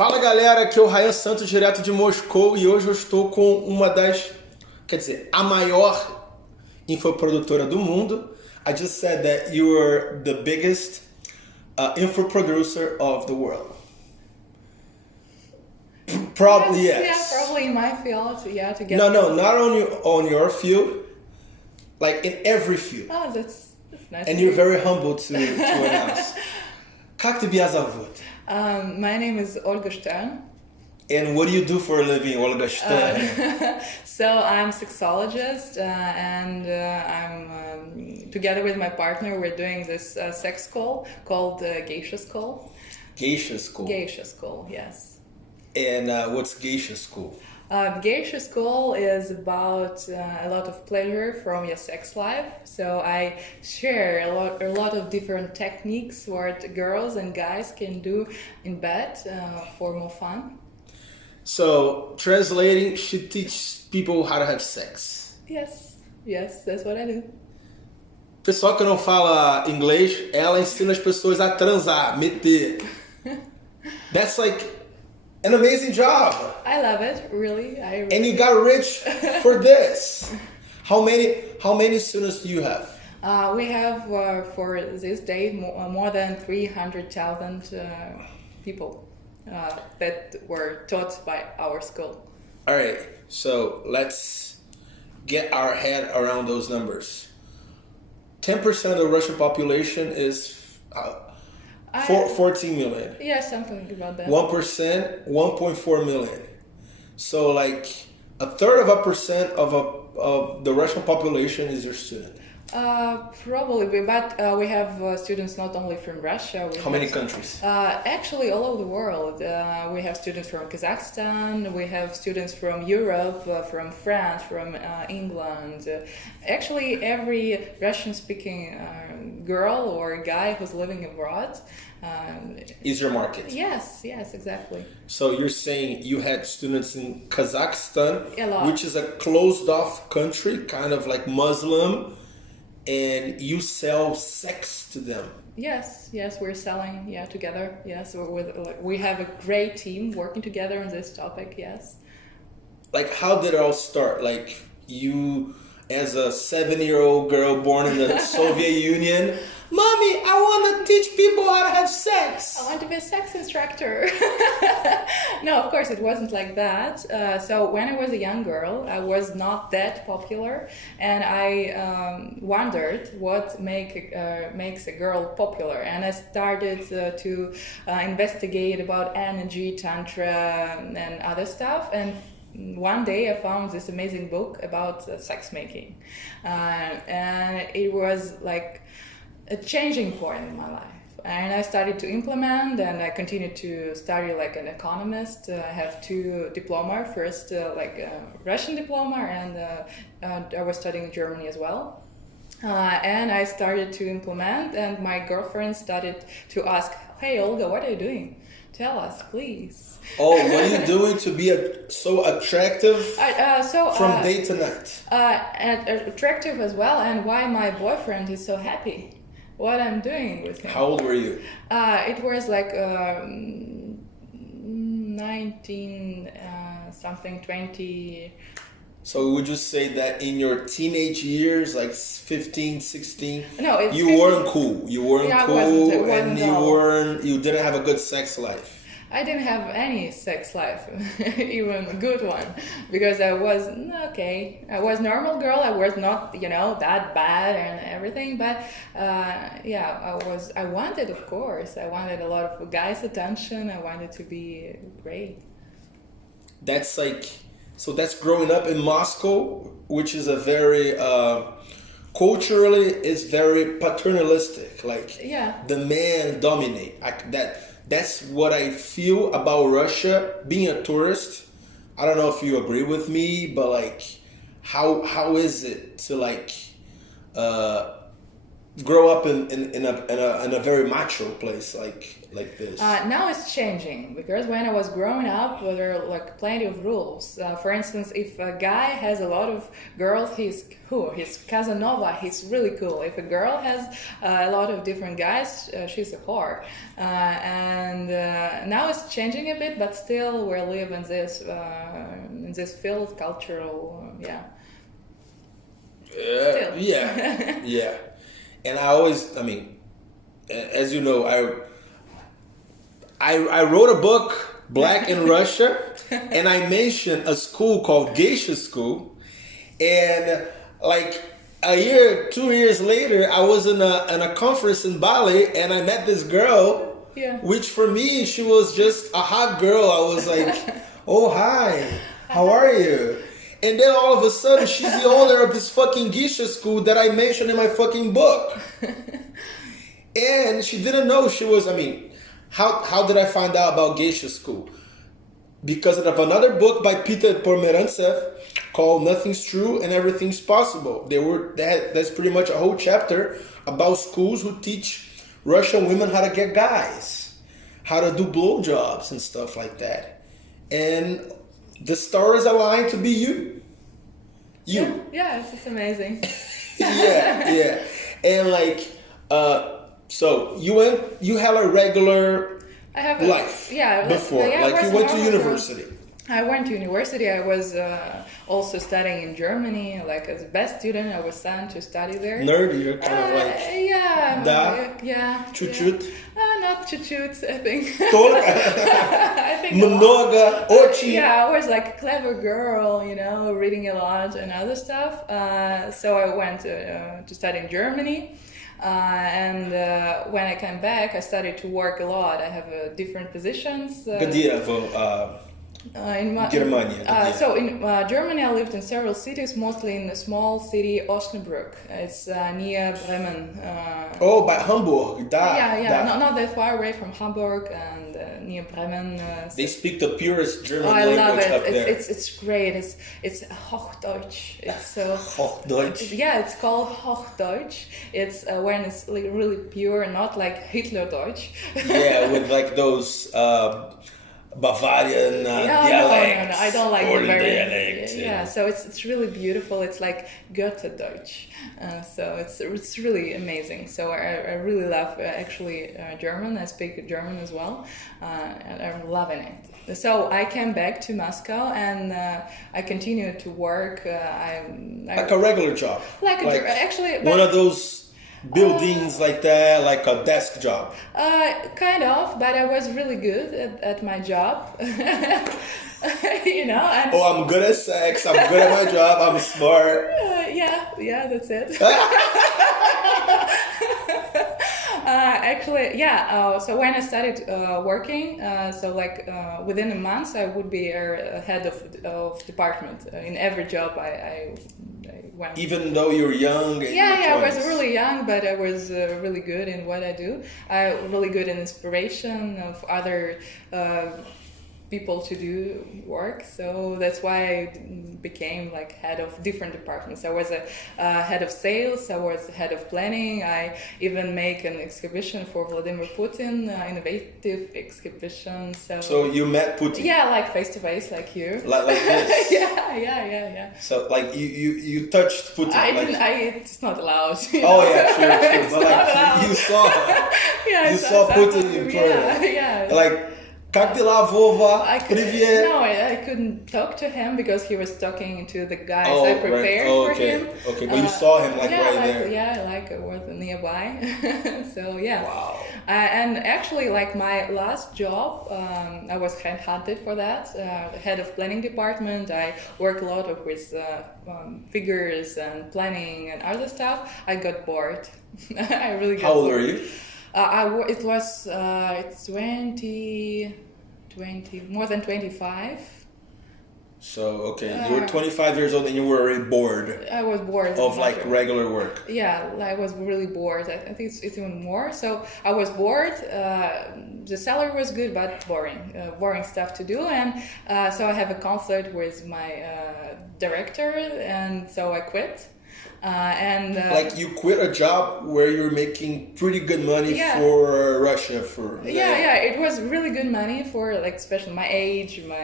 Fala galera, aqui é o Raiam Santos, direto de Moscou, e hoje eu estou com uma das, a maior infoprodutora do mundo. I just said that you are the biggest info producer of the world. Probably yes. Yeah, probably in my field, yeah, together. No, not on your field, like in every field. Oh, that's nice. And you're very humble to announce. Как тебя зовут? My name is Olga Stern. And what do you do for a living, Olga Stern? So I'm a sexologist, and I'm together with my partner. We're doing this sex school called Geisha School. Geisha School. Geisha School, yes. And what's Geisha School? Geisha School is about a lot of pleasure from your sex life. So I share a lot of different techniques what girls and guys can do in bed for more fun. So, translating, she teaches people how to have sex. Yes, that's what I do. Pessoal que não fala inglês, ela ensina as pessoas a transar, meter. That's like an amazing job. I love it, really. And you got rich for this. How many students do you have? We have for this day more than 300,000 people that were taught by our school. All right, so let's get our head around those numbers. 10% of the Russian population is 14 million. Yeah, something about that. 1%, 1.4 million. So like a third of a percent of the Russian population is your student. Probably, but we have students not only from Russia. How many countries? Actually, all over the world. We have students from Kazakhstan, we have students from Europe, from France, from England. Actually, every Russian-speaking girl or guy who's living abroad is your market. Yes, exactly. So you're saying you had students in Kazakhstan, which is a closed-off country, kind of like Muslim, and you sell sex to them. Yes, we're selling, together. Yes, we have a great team working together on this topic, yes. Like, how did it all start? Like, you, as a 7-year-old girl born in the Soviet Union, Mommy, I want to teach people how to have sex. I want to be a sex instructor. No, of course, it wasn't like that. So when I was a young girl, I was not that popular, and I wondered what makes a girl popular. And I started to investigate about energy, tantra, and other stuff. And one day I found this amazing book about sex making. And it was like a changing point in my life, and I started to implement, and I continued to study like an economist. I have 2 diplomas, first like a Russian diploma, and I was studying in Germany as well. And I started to implement, and my girlfriend started to ask, "Hey Olga, what are you doing? Tell us, please." Oh, what are you doing to be so attractive from day to night? And attractive as well, and why my boyfriend is so happy. What I'm doing with him. How old were you? It was like 19 something, 20. So would you say that in your teenage years, like 15, 16, no, you 15. weren't cool? You weren't cool, and you didn't have a good sex life? I didn't have any sex life, even a good one, because I was okay. I was normal girl. I was not, that bad and everything. But I wanted, of course, I wanted a lot of guys' attention. I wanted to be great. That's that's growing up in Moscow, which is a very culturally is very paternalistic. Like the man dominate. That's what I feel about Russia being a tourist. I don't know if you agree with me, but like, how is it to like grow up in a very macho place like this? Now it's changing, because when I was growing up, there are like plenty of rules. For instance, if a guy has a lot of girls, he's Casanova, he's really cool. If a girl has a lot of different guys, she's a whore. And now it's changing a bit, but still we live in this field, cultural, yeah. Yeah. And I mean, as you know, I wrote a book, Black in Russia, and I mentioned a school called Geisha School, and like a year, 2 years later, I was in a conference in Bali, and I met this girl, which for me, she was just a hot girl. I was like, oh, hi, how are you? And then all of a sudden, she's the owner of this fucking geisha school that I mentioned in my fucking book. And she didn't know she was, I mean, how did I find out about geisha school? Because of another book by Peter Pomerantsev called Nothing's True and Everything's Possible. That's pretty much a whole chapter about schools who teach Russian women how to get guys, how to do blowjobs and stuff like that. And the stars aligned to be you. Yeah, it's just amazing. yeah. And like, so you had a regular life before. Like you went to university. I went to university. I was also studying in Germany. Like as a best student, I was sent to study there. Nerdy, you're kind of like chut-chut. Not chut-chut, I think. I think Mnoga, ochi. Yeah, I was like a clever girl, reading a lot and other stuff. So I went to study in Germany. And when I came back, I started to work a lot. I have different positions. In Germany. So in Germany, I lived in several cities, mostly in the small city Osnabrück. It's near Bremen. By Hamburg. Not that far away from Hamburg and near Bremen. They speak the purest German I language love it. up there. It's great. It's Hochdeutsch. It's Hochdeutsch. Yeah, it's called Hochdeutsch. It's when it's really pure, not like Hitlerdeutsch. Yeah, with like those. Bavarian dialect. No, I don't like the dialect. Yeah, so it's really beautiful. It's like Goethe-Deutsch. So it's really amazing. So I really love actually German. I speak German as well, and I'm loving it. So I came back to Moscow and I continued to work. Like a regular job. Actually, one of those buildings like that, like a desk job. Kind of, but I was really good at my job. And I'm good at sex, I'm good at my job, I'm smart. Yeah, that's it. So when I started working, within a month I would be a head of department in every job I went. Even though you're young? I was really young, but I was really good in what I do. Really good in inspiration of other people to do work, so that's why I became like head of different departments. I was a head of sales, I was head of planning, I even make an exhibition for Vladimir Putin, innovative exhibition. So you met Putin? Yeah, like face to face, like you. Like this? Yeah. So like you touched Putin? It's not allowed. Oh yeah, true. But you saw you saw Putin in person. Yeah. Like, как дела, Vova? Привет. No, I couldn't talk to him because he was talking to the guys I prepared for him. Okay, but you saw him right there. Yeah, I was nearby. So yeah. Wow. And actually, like my last job, I was headhunted for that. Head of planning department. I work a lot with figures and planning and other stuff. I got bored. I really got bored. How old were you? It's 20, more than 25. So, you were 25 years old and you were already bored. I was bored. Of like regular work. Yeah, I was really bored. I think it's even more. So I was bored. The salary was good, but boring. Boring stuff to do. And so I have a conflict with my director, and so I quit. Like you quit a job where you're making pretty good money for Russia for it was really good money for like especially my age, my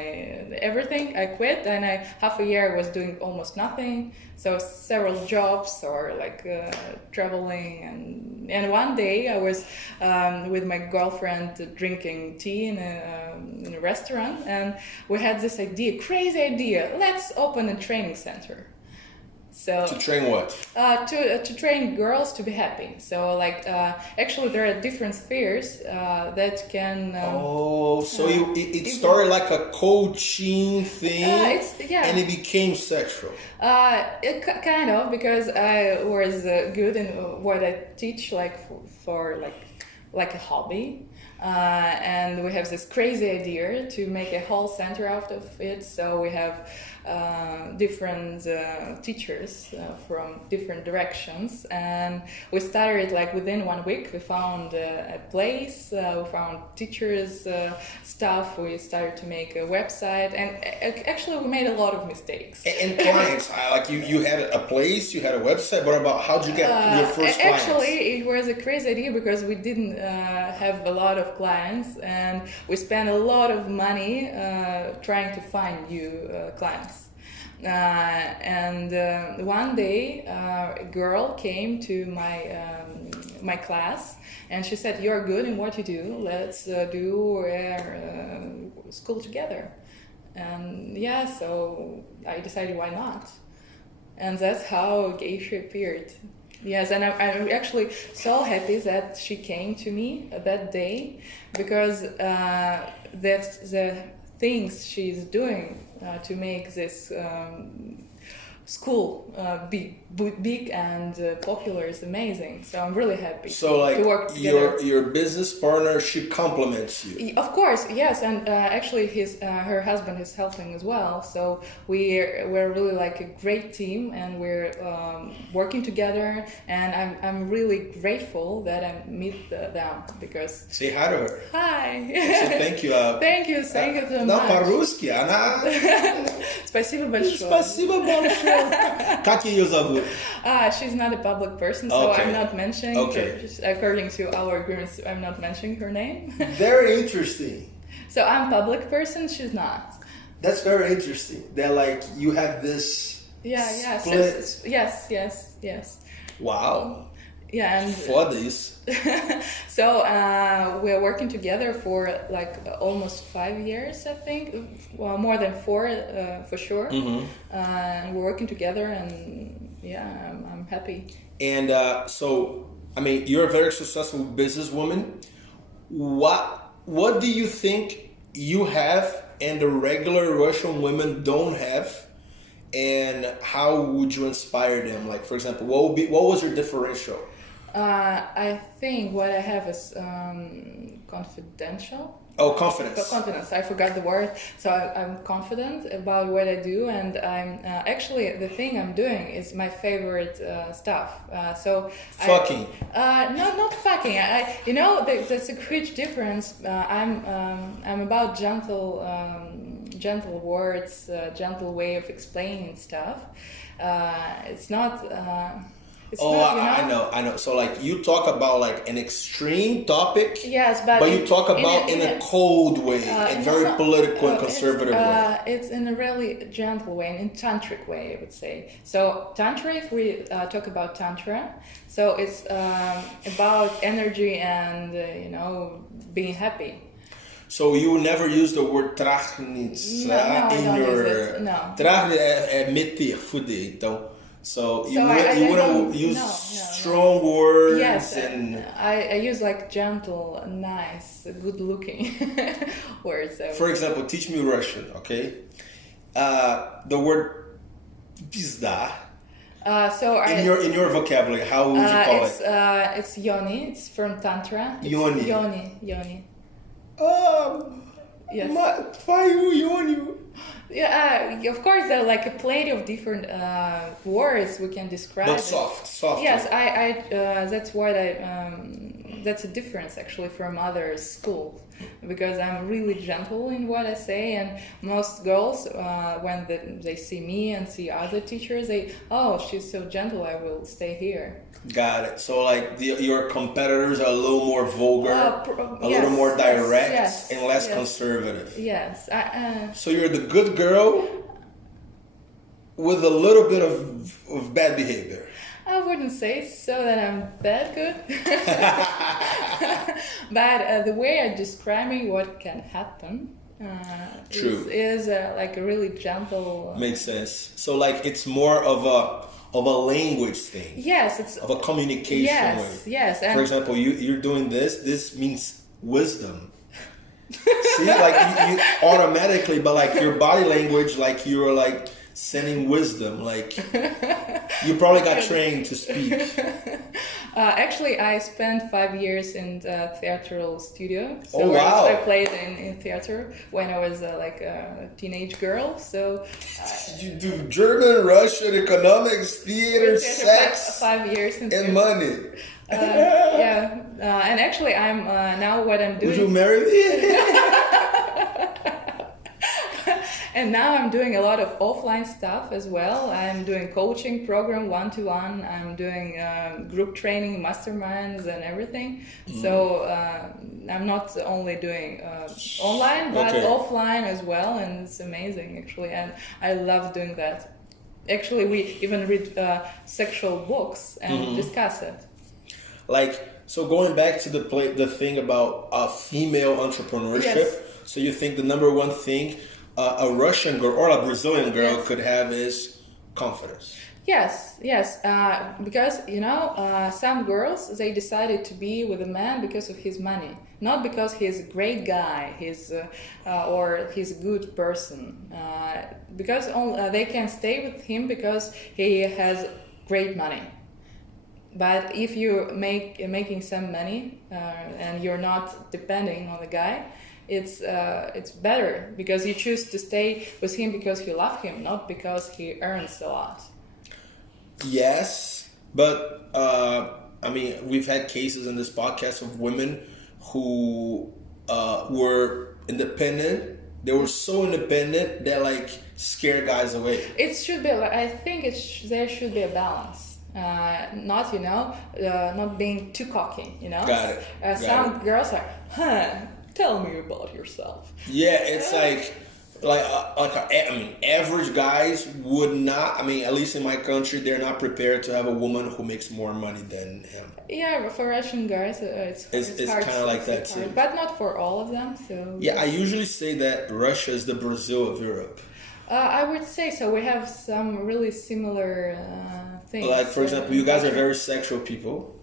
everything. I quit and half a year I was doing almost nothing, so several jobs or like traveling, and one day I was with my girlfriend drinking tea in a restaurant, and we had this crazy idea, let's open a training center. So to train what? To train girls to be happy. So like actually there are different spheres that can. It started like a coaching thing, and it became sexual. Kind of, because I was good in what I teach, like for like a hobby. And we have this crazy idea to make a whole center out of it. So we have different teachers from different directions, and we started like within 1 week. We found a place, we found teachers, stuff. We started to make a website, and actually we made a lot of mistakes. And clients, like you had a place, you had a website. What about how'd you get your first clients? Actually, it was a crazy idea because we didn't have a lot of clients, and we spent a lot of money trying to find new clients. And one day a girl came to my class, and she said, "You're good in what you do. Let's do school together." And so I decided, why not? And that's how Geisha appeared. Yes, and I'm actually so happy that she came to me that day, because that's the things she's doing to make this school big and popular is amazing. So I'm really happy to work together. Your business partner, she compliments you. Of course, yes, and actually her husband is helping as well. So we're really like a great team, and we're working together. And I'm really grateful that I meet them, because. Say hi to her. Hi. Say thank you. Thank you so much. По-русски, она. Спасибо большое. Спасибо большое. Как ее зовут? She's not a public person, so I'm not mentioning. Okay. According to our agreements, I'm not mentioning her name. Very interesting. So I'm a public person, she's not. That's very interesting. That like you have this split. Yes. Wow. Yeah, and for this. So we're working together for like almost 5 years, I think. Well, more than 4 for sure. Mm-hmm. And we're working together, and I'm happy. And so, I mean, you're a very successful businesswoman. What do you think you have and the regular Russian women don't have? And how would you inspire them? Like, for example, what was your differential? I think what I have is confidential. Oh, confidence. Confidence. I forgot the word. So I'm confident about what I do, and I'm actually the thing I'm doing is my favorite stuff. Fucking. No, not fucking. That's a huge difference. I'm about gentle words, gentle way of explaining stuff. It's not. I know. So like you talk about like an extreme topic. Yes, but you talk about in a cold way, a very political and conservative way. It's in a really gentle way, in a tantric way, I would say. So tantra, if we talk about tantra, so it's about energy and being happy. So you never use the word trachnitsa in your... No. Trach é meter, fuder, então... So you wouldn't use strong words. Yes, and I use like gentle, nice, good-looking words. For example, teach me Russian, okay? The word pizda. In your vocabulary, how would you call it? It's yoni. It's from tantra. It's yoni. Yoni. Yes. Yoni. Yeah, of course, there are like a plate of different words we can describe. But soft. Yes, I that's what that's a difference actually from other schools, because I'm really gentle in what I say, and most girls, when they see me and see other teachers, oh, she's so gentle, I will stay here. Got it. So like your competitors are a little more vulgar, a little more direct, and less conservative. Yes. So you're the good girl with a little bit of bad behavior. I wouldn't say so that I'm that good. But the way I'm describing what can happen is like a really gentle... Makes sense. So like it's more of a language thing. Yes, it's of a communication way. Yes. For example, you're doing this. This means wisdom. See, like you automatically, but like your body language, like you're like sending wisdom. Like you probably got trained to speak. Actually, I spent 5 years in the theatrical studio. So oh wow! I played in theater when I was like a teenage girl. So you do German, Russian, economics, theater, sex, 5 years and money. And actually, I'm now what I'm doing. Would you marry me? And now I'm doing a lot of offline stuff as well. I'm doing coaching program, one-to-one. I'm doing group training, masterminds, and everything. So I'm not only doing online, but offline as well. And it's amazing, actually. And I love doing that. Actually, we even read sexual books and discuss it. Like, so going back to the thing about female entrepreneurship. So you think the number one thing a Russian girl or a Brazilian girl could have is confidence? Yes. Because, some girls, they decided to be with a man because of his money. Not because he's a great guy, or he's a good person. Because they can stay with him because he has great money. But if you're making some money and you're not depending on the guy, it's better because you choose to stay with him because you love him, not because he earns a lot. Yes, but I mean, we've had cases in this podcast of women who were independent. They were so independent that like scare guys away. It should be. I think there should be a balance. Not being too cocky. Got it. Some girls are, tell me about yourself. Yeah, it's average guys would not. I mean, at least in my country, they're not prepared to have a woman who makes more money than him. Yeah, for Russian guys, it's kind of like that too. But not for all of them. So yeah, I usually say that Russia is the Brazil of Europe. I would say so. We have some really similar things. Like, for example, you guys are very sexual people.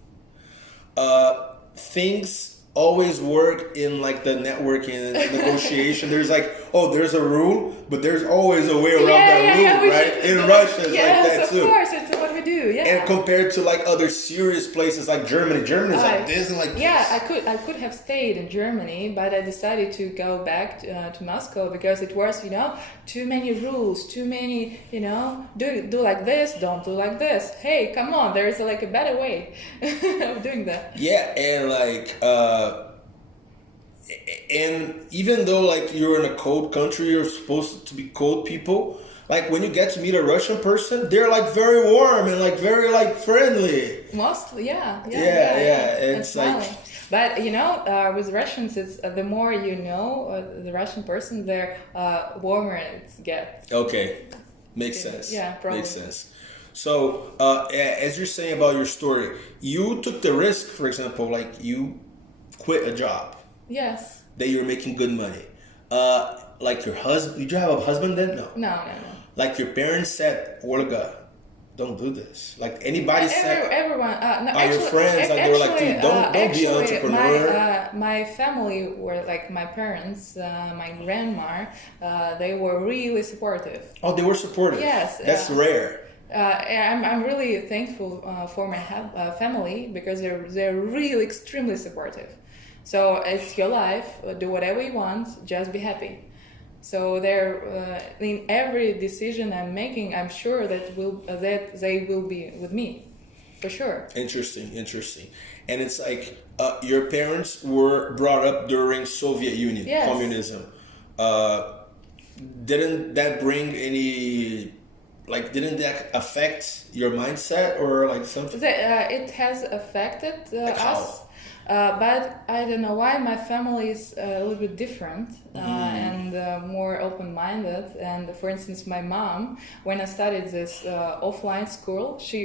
Things always work in like the networking and negotiation. There's like, there's a rule, but there's always a way around that rule, right? In Russia, it's like that too. Yes, of course, it's what we do. Yeah. And compared to like other serious places like Germany is like this and like this. Yeah, I could have stayed in Germany, but I decided to go back to Moscow because it was, too many rules, too many, do like this, don't do like this. Hey, come on, there's like a better way of doing that. Yeah, and like, and even though like you're in a cold country, you're supposed to be cold people. Like when you get to meet a Russian person, they're like very warm and like very like friendly. Mostly, yeah. It's like, but with Russians, it's the more you know the Russian person, the warmer it gets. Okay, makes sense. Yeah, probably. Makes sense. So, as you're saying about your story, you took the risk. For example, like you quit a job. Yes. That you were making good money. Like your husband, did you have a husband then? No. Like your parents said, Olga, don't do this. Like anybody said, everyone. Your friends, like they were like, dude, don't be an entrepreneur. My family were like my parents, my grandma. They were really supportive. Oh, they were supportive. Yes, that's rare. I'm really thankful for my family because they're really extremely supportive. So it's your life. Do whatever you want. Just be happy. So they're in every decision I'm making. I'm sure that they will be with me. for sure. Interesting. And it's like your parents were brought up during Soviet Union, Yes. communism. Didn't that bring any, like, didn't that affect your mindset or like something? It has affected Like how? us. But I don't know why my family is a little bit different and more open-minded. And for instance, my mom, when I studied this offline school, she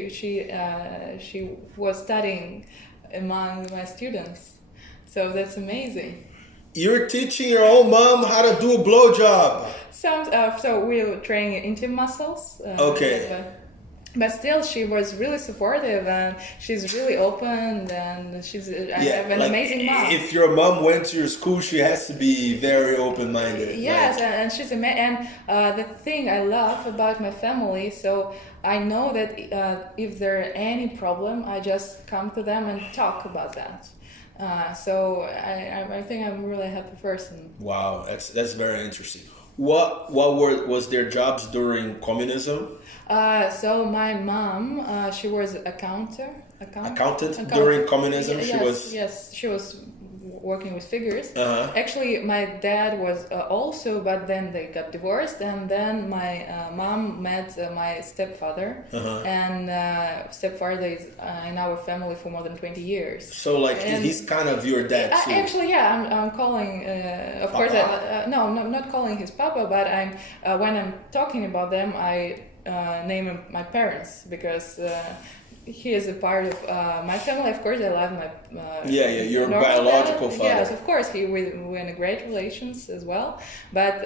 was studying among my students. So that's amazing. You're teaching your own mom how to do a blowjob. So we were training intimate muscles. Okay. But still, she was really supportive, and she's really open, and I have an amazing mom. If your mom went to your school, she has to be very open-minded. Yes, and she's amazing. And the thing I love about my family, so I know that if there are any problem, I just come to them and talk about that. So I think I'm a really happy person. Wow, that's very interesting. What was their jobs during communism? So my mom, she was accountant during communism. Yes, she was working with figures. Uh-huh. Actually, my dad was also, but then they got divorced, and then my mom met my stepfather, and stepfather is in our family for more than 20 years. So, like, he's kind of your dad too. Actually, yeah, I'm calling. Of course, no, I'm not calling his papa, but when I'm talking about them, I name him my parents because. He is a part of my family. Of course, I love my your biological father. Yes, of course, we're in great relations as well. But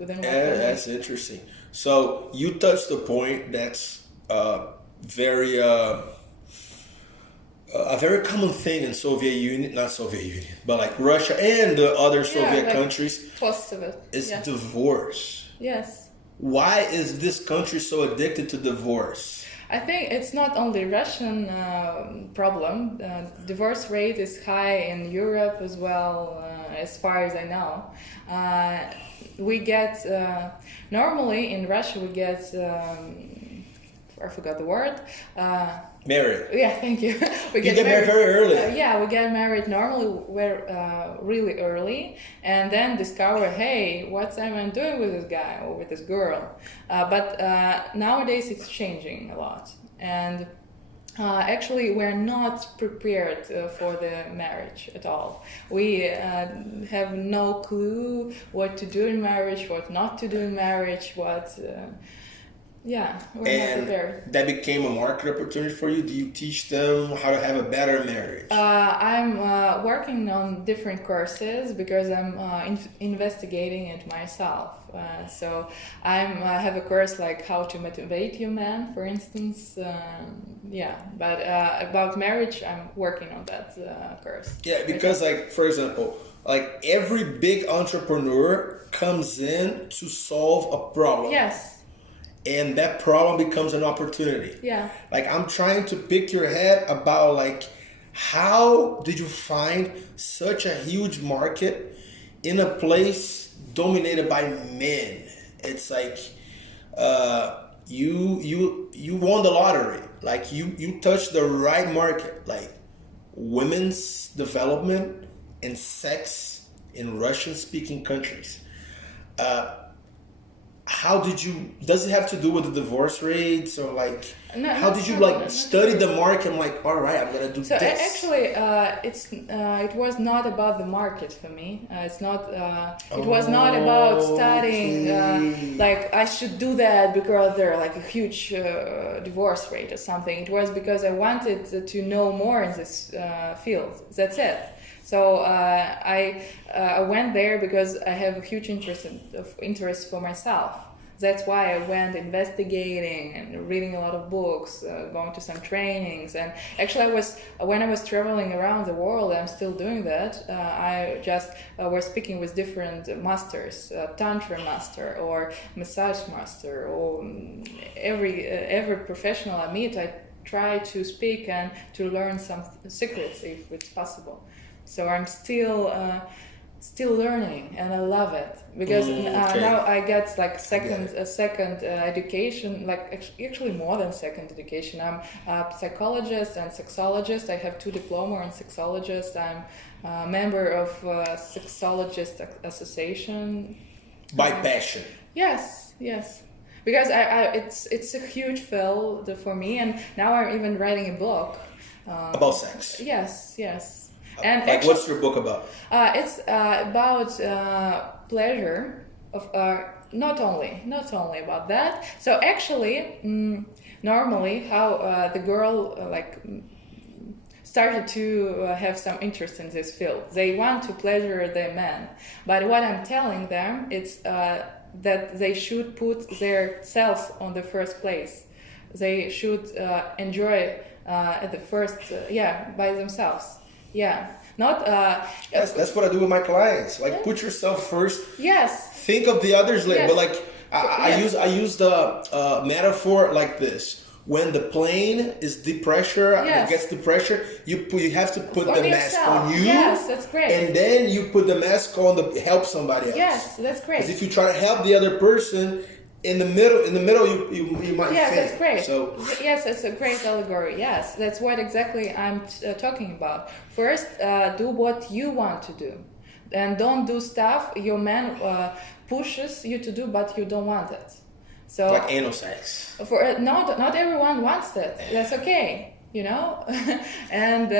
within my family. That's interesting. So you touched a point that's a very common thing in not Soviet Union, but like Russia and the other Soviet countries. Most of it is divorce. Yes. Why is this country so addicted to divorce? I think it's not only Russian problem. Divorce rate is high in Europe as well, as far as I know. We get normally in Russia we get I forgot the word. Married. Yeah, thank you. We get married very early. We get married normally really early, and then discover, hey, what am I doing with this guy or with this girl? But nowadays it's changing a lot, and actually we're not prepared for the marriage at all. We have no clue what to do in marriage, what not to do in marriage, we're not prepared. That became a market opportunity for you? Do you teach them how to have a better marriage? I'm working on different courses because I'm investigating it myself. So I have a course like how to motivate your man, for instance. But about marriage, I'm working on that course. Yeah, because like, for example, like every big entrepreneur comes in to solve a problem. Yes. And that problem becomes an opportunity. Yeah. Like, I'm trying to pick your head about, like, how did you find such a huge market in a place dominated by men? It's like you won the lottery. Like, you touched the right market. Like, women's development and sex in Russian-speaking countries. How did you? Does it have to do with the divorce rates or like? No, how did you like study the market? I'm like, all right, I'm gonna do this. So actually, it was not about the market for me. It's not. It was not about studying. Like I should do that because there like a huge divorce rate or something. It was because I wanted to know more in this field. That's it. So I went there because I have a huge interest for myself. That's why I went investigating and reading a lot of books, going to some trainings. And actually, when I was traveling around the world, I'm still doing that. I just was speaking with different masters, tantra master or massage master, or every professional I meet. I try to speak and to learn some secrets if it's possible. So I'm still still learning, and I love it because now I get like a second education, like actually more than second education. I'm a psychologist and sexologist. I have 2 diplomas in sexologist. I'm a member of Sexologist Association. By passion. Yes. Because it's a huge field for me, and now I'm even writing a book about sex. Yes. And like, actually, what's your book about? It's about pleasure of not only about that. So actually, normally how the girl started to have some interest in this field. They want to pleasure their man, but what I'm telling them it's that they should put their selves on the first place. They should enjoy at the first by themselves. Yeah, not. Yes, that's what I do with my clients. Like, put yourself first. Yes. Think of the others later. Yes. But like, I use the metaphor like this. When the plane is deep pressure, it gets the pressure. You have to put the mask on you. Yes, that's great. And then you put the mask on to help somebody else. Yes, that's great. Because if you try to help the other person, in the middle, you might fail. That's great. So yes, it's a great allegory. Yes, that's what exactly I'm talking about. First, do what you want to do, and don't do stuff your man pushes you to do, but you don't want it. So like anal sex. Not everyone wants that. That's okay, you know. And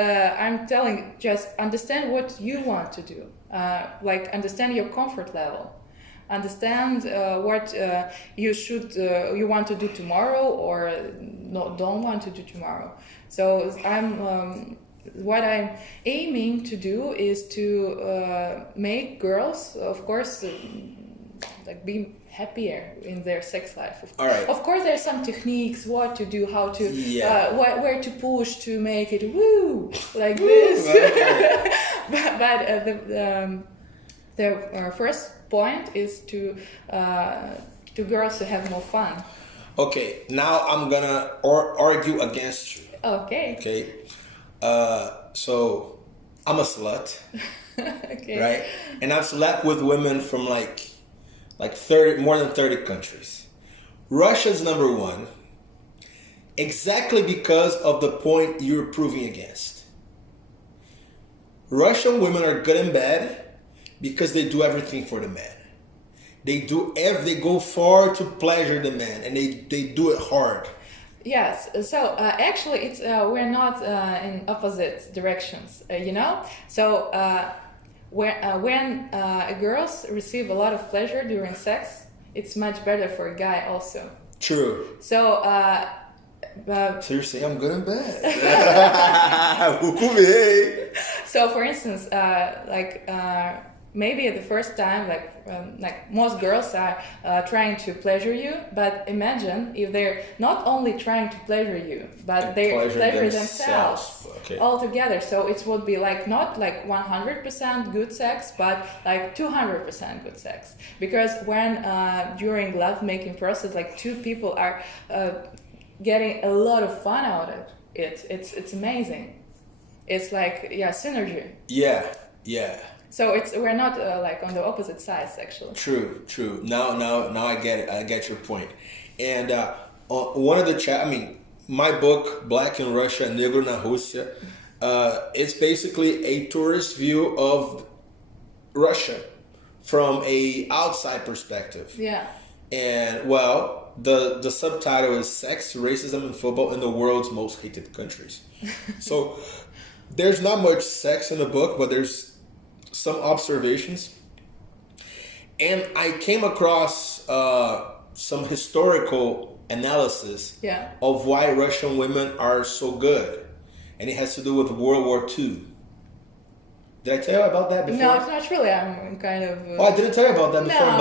I'm telling, just understand what you want to do. Understand your comfort level. Understand what you want to do tomorrow or don't want to do tomorrow. So what I'm aiming to do is to make girls, of course, be happier in their sex life. All right. Of course, there's some techniques, what to do, how to, where to push to make it woo like this. But the first point is to girls to have more fun. Okay, now I'm gonna argue against you. Okay. So I'm a slut. Okay. Right? And I've slept with women from like 30, more than 30 countries. Russia's number 1, exactly because of the point you're proving against. Russian women are good and bad because they do everything for the man. They go far to pleasure the man, and they do it hard. Yes, so actually it's we're not in opposite directions, you know? So when girls receive a lot of pleasure during sex, it's much better for a guy also. True. So so you're saying I'm good and bad. So for instance, maybe at the first time, most girls are trying to pleasure you, but imagine if they're not only trying to pleasure you, but they pleasure themselves altogether. So it would be not 100% good sex, but 200% good sex. Because when during love making process, 2 people are getting a lot of fun out of it. It's amazing. It's synergy. Yeah. So we're not on the opposite sides actually. True. Now I get it. I get your point. And one of the my book, Black in Russia, Negro na Rússia, it's basically a tourist view of Russia from a outside perspective. Yeah. And the subtitle is Sex, Racism, and Football in the World's Most Hated Countries. So there's not much sex in the book, but there's some observations. And I came across some historical analysis of why Russian women are so good. And it has to do with World War II. Did I tell you about that before? No, not really. I'm kind of... I didn't tell you about that before.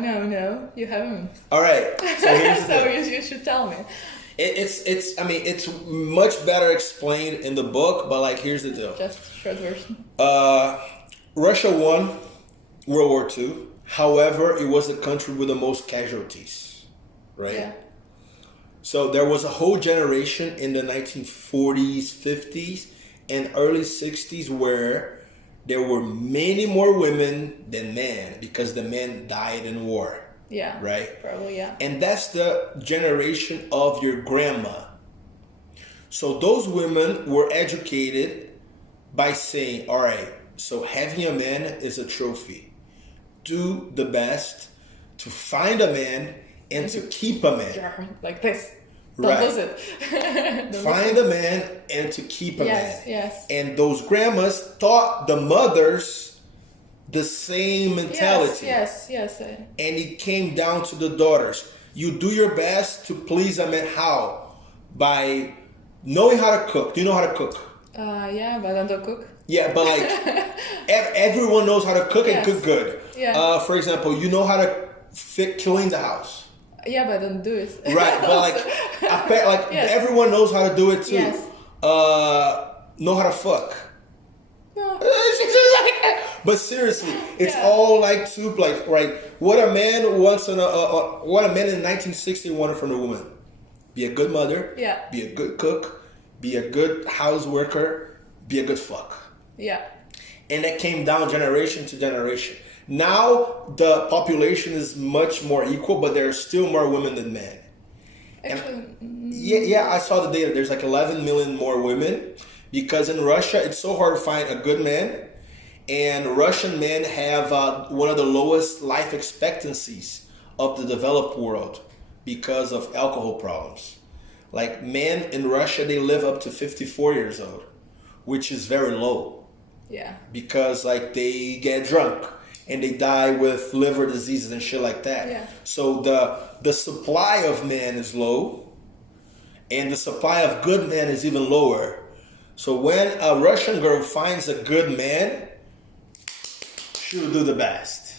No, you haven't. All right. So here's the thing. You should tell me. It's much better explained in the book, but here's the deal. Just short version. Russia won World War II. However, it was the country with the most casualties, right? Yeah. So there was a whole generation in the 1940s, 50s, and early 60s where there were many more women than men because the men died in war. Yeah. Right? Probably, yeah. And that's the generation of your grandma. So those women were educated by saying, all right, so having a man is a trophy. Do the best to find a man and to keep a man. Like this. Don't lose it. Find a man and to keep a man. Yes. And those grandmas taught the mothers the same mentality. Yes. And it came down to the daughters. You do your best to please a man. How? By knowing how to cook. Do you know how to cook? Yeah, but I don't cook. Yeah, but like everyone knows how to cook and cook good. Yeah. For example, you know how to clean the house. Yeah, but I don't do it. Right, but everyone knows how to do it too. Yes. Know how to fuck. No. But seriously, it's all like soup. Like, right, what a man wants what a man in 1960 wanted from a woman: be a good mother, be a good cook, be a good house worker, be a good fuck. Yeah. And that came down generation to generation. Now the population is much more equal, but there are still more women than men. Actually, yeah, I saw the data. There's like 11 million more women because in Russia it's so hard to find a good man, and Russian men have one of the lowest life expectancies of the developed world because of alcohol problems. Like men in Russia, they live up to 54 years old, which is very low. Yeah. Because like they get drunk and they die with liver diseases and shit like that. Yeah. So the supply of men is low, and the supply of good men is even lower. So when a Russian girl finds a good man, she'll do the best.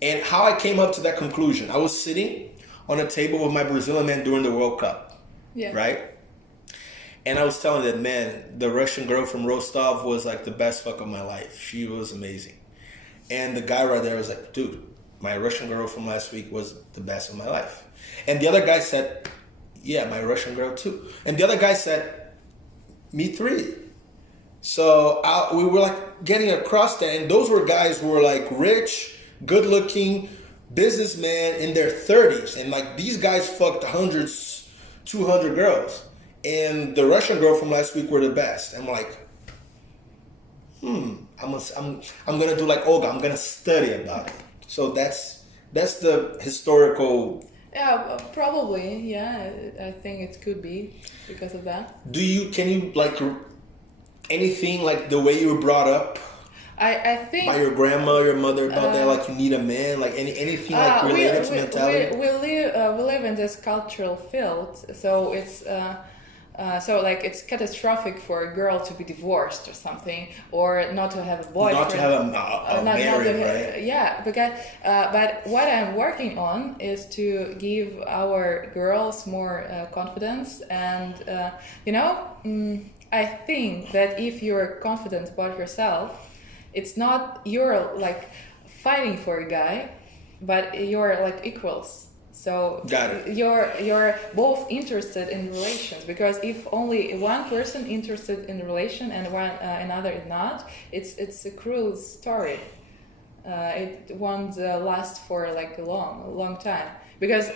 And how I came up to that conclusion, I was sitting on a table with my Brazilian man during the World Cup. Yeah. Right? And I was telling that, man, the Russian girl from Rostov was like the best fuck of my life. She was amazing. And the guy right there was like, dude, my Russian girl from last week was the best of my life. And the other guy said, yeah, my Russian girl too. And the other guy said, me three. So we were like getting across that. And those were guys who were like rich, good looking, businessmen in their 30s. And like these guys fucked hundreds, 200 girls. And the Russian girl from last week were the best. I'm like, I'm gonna do like Olga. I'm gonna study about it. So that's the historical. Yeah, probably. Yeah, I think it could be because of that. Can you like anything like the way you were brought up? I think by your grandma, your mother about that, like you need a man, like anything like related to mentality. We live in this cultural field, so it's. So like it's catastrophic for a girl to be divorced or something, or not to have a boyfriend. Not to have a married, right? Yeah, because but what I'm working on is to give our girls more confidence, and I think that if you're confident about yourself, it's not you're like fighting for a guy, but you're like equals. So got it. You're both interested in relations, because if only one person interested in a relation and another is not, it's a cruel story. It won't last for like a long time, because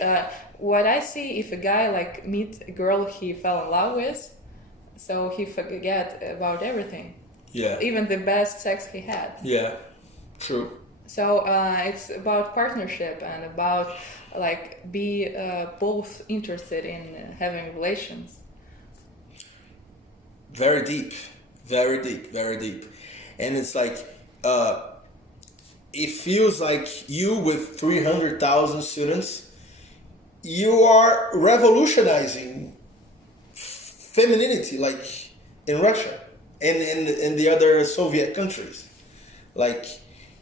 what I see, if a guy like meet a girl he fell in love with, so he forget about everything. Yeah. Even the best sex he had. Yeah. True. So it's about partnership and about like be both interested in having relations. Very deep, very deep, very deep. And it's like it feels like you with 300,000 students, you are revolutionizing femininity, like in Russia and in the other Soviet countries. Like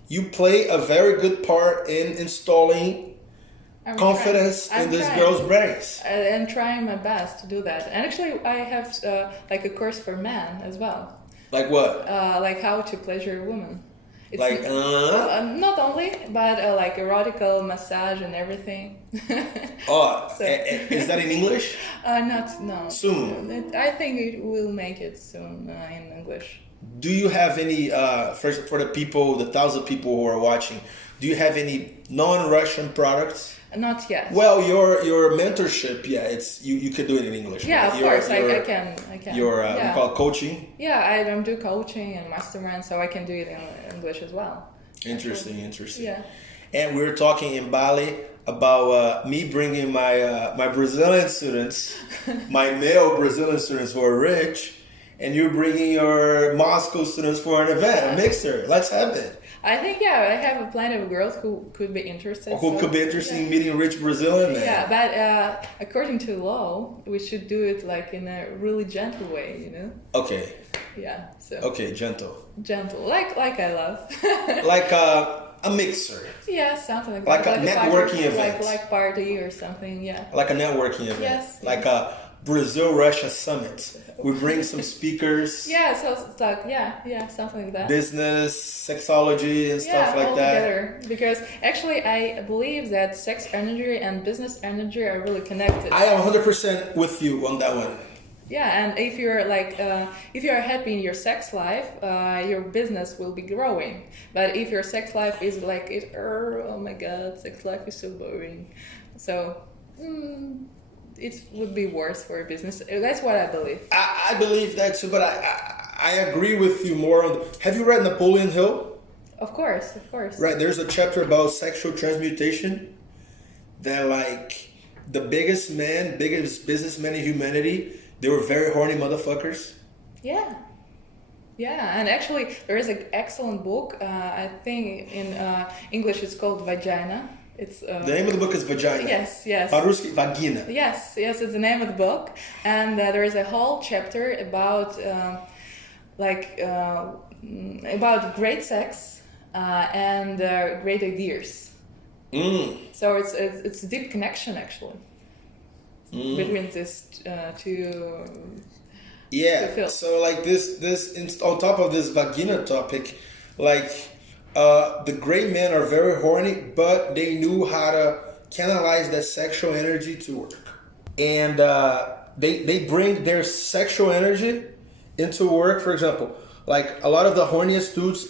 you play a very good part in installing confidence in this girl's brains. I'm trying my best to do that. And actually, I have like a course for men as well. Like what? Like how to pleasure a woman. It's like not only, but like erotical massage and everything. So, is that in English? No. Soon. I think it will make it soon in English. Do you have any, for the people, the 1,000 people who are watching, do you have any non-Russian products? Not yet. Well, your mentorship, it's you can do it in English. Yeah, right? Of course, I can. Your we call it coaching. Yeah, I don't do coaching and mastermind, so I can do it in English as well. Interesting. Yeah. And we were talking in Bali about me bringing my Brazilian students, my male Brazilian students who are rich, and you bringing your Moscow students for an event, a mixer. Let's have it. I think, I have plenty of girls who could be interested. Could be interested in meeting rich Brazilian men. Yeah, but according to law, we should do it like in a really gentle way, you know? Okay. Yeah, so. Okay, gentle. Gentle, like I love. Like a mixer. Yeah, something like that. Like a networking event. Like party or something, yeah. Like a networking event. Yes. Like a Brazil-Russia summit. We bring some speakers. Yeah, so it's like, something like that. Business, sexology, and stuff like that. Together. Because actually, I believe that sex energy and business energy are really connected. I am 100% with you on that one. Yeah, and if you're if you're happy in your sex life, your business will be growing. But if your sex life is like oh my God, sex life is so boring. So. It would be worse for a business. That's what I believe. I believe that too, but I agree with you more on. Have you read Napoleon Hill? Of course. Right, there's a chapter about sexual transmutation. That like the biggest businessmen in humanity, they were very horny motherfuckers. Yeah, and actually there is an excellent book. I think in English it's called Vagina. It's, the name of the book is Vagina. Yes. По-русски Vagina. Yes, it's the name of the book, and there is a whole chapter about about great sex and great ideas. So it's a deep connection actually between these two. Yeah. So like this on top of this vagina topic, like. The great men are very horny, but they knew how to canalize that sexual energy to work. And they bring their sexual energy into work. For example, like a lot of the horniest dudes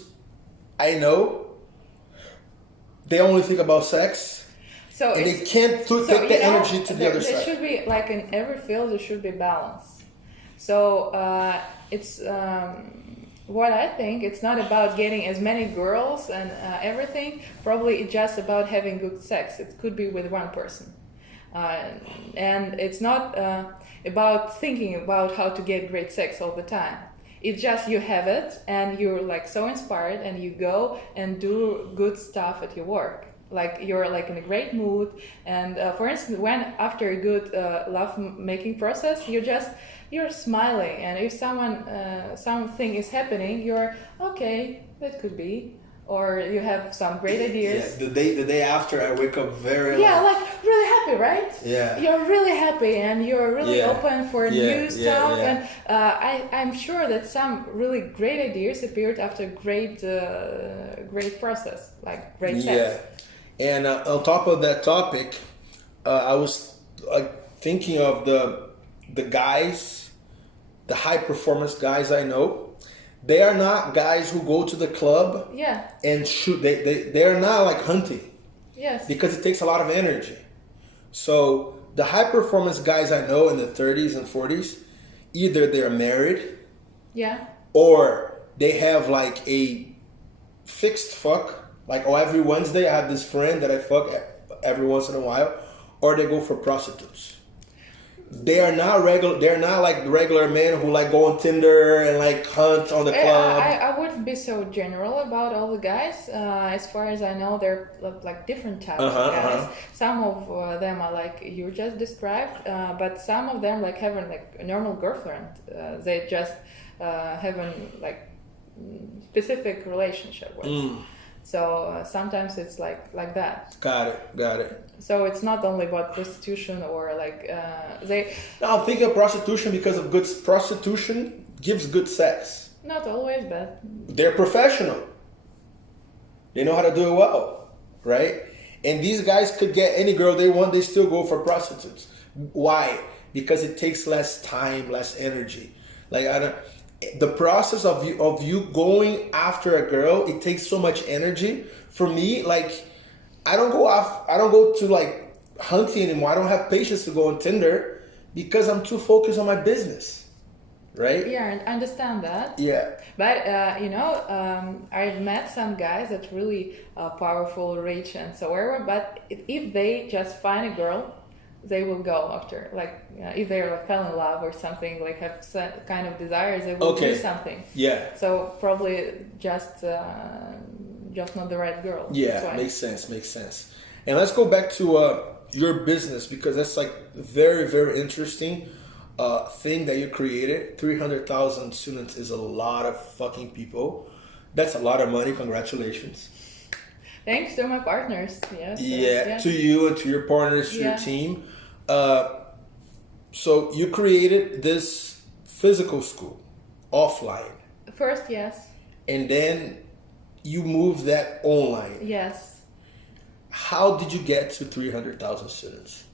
I know, they only think about sex. So and they can't take the energy to the other side. There should be, like in every field, there should be balance. So it's... what I think, it's not about getting as many girls and everything. Probably it's just about having good sex. It could be with one person. And it's not about thinking about how to get great sex all the time. It's just you have it and you're like so inspired and you go and do good stuff at your work. Like you're like in a great mood. And for instance, when after a good love making process, you're smiling, and if something is happening, you're okay, that could be, or you have some great ideas. Yeah, the day after I wake up very like really happy, right? Yeah, you're really happy and you're really open for new stuff, and I'm sure that some really great ideas appeared after great process, like great sex. Yeah, and on top of that topic, I was thinking of the guys, the high performance guys I know. They are not guys who go to the club and shoot. They are not like hunting. Yes. Because it takes a lot of energy. So the high performance guys I know in the 30s and 40s, either they're married. Yeah. Or they have like a fixed fuck. Like every Wednesday I have this friend that I fuck every once in a while. Or they go for prostitutes. They are not regular. They're not like regular men who like go on Tinder and like hunt on the club. I wouldn't be so general about all the guys. As far as I know, they're like different types of guys. Some of them are like you just described, but some of them like having like a normal girlfriend. They just having like specific relationship with. So sometimes it's like that. Got it. So it's not only about prostitution or like they. No, I'm thinking of prostitution because of good prostitution gives good sex. Not always, but they're professional. They know how to do it well, right? And these guys could get any girl they want. They still go for prostitutes. Why? Because it takes less time, less energy. Like the process of you going after a girl, it takes so much energy. For me, like, I don't go to like hunting anymore. I don't have patience to go on Tinder because I'm too focused on my business, right? Yeah, I understand that. Yeah. But I've met some guys that really powerful, rich, and so whatever. But if they just find a girl, they will go after. Like if they like fell in love or something, like have some kind of desires, they will do something. Yeah. So probably just not the right girl. Yeah, makes sense. And let's go back to your business, because that's like very, very interesting thing that you created. 300,000 students is a lot of fucking people. That's a lot of money. Congratulations. Thanks to my partners. Yes. Yeah, to you and to your partners, to your team. So you created this physical school, offline. First, yes. And then you moved that online. Yes. How did you get to 300,000 students?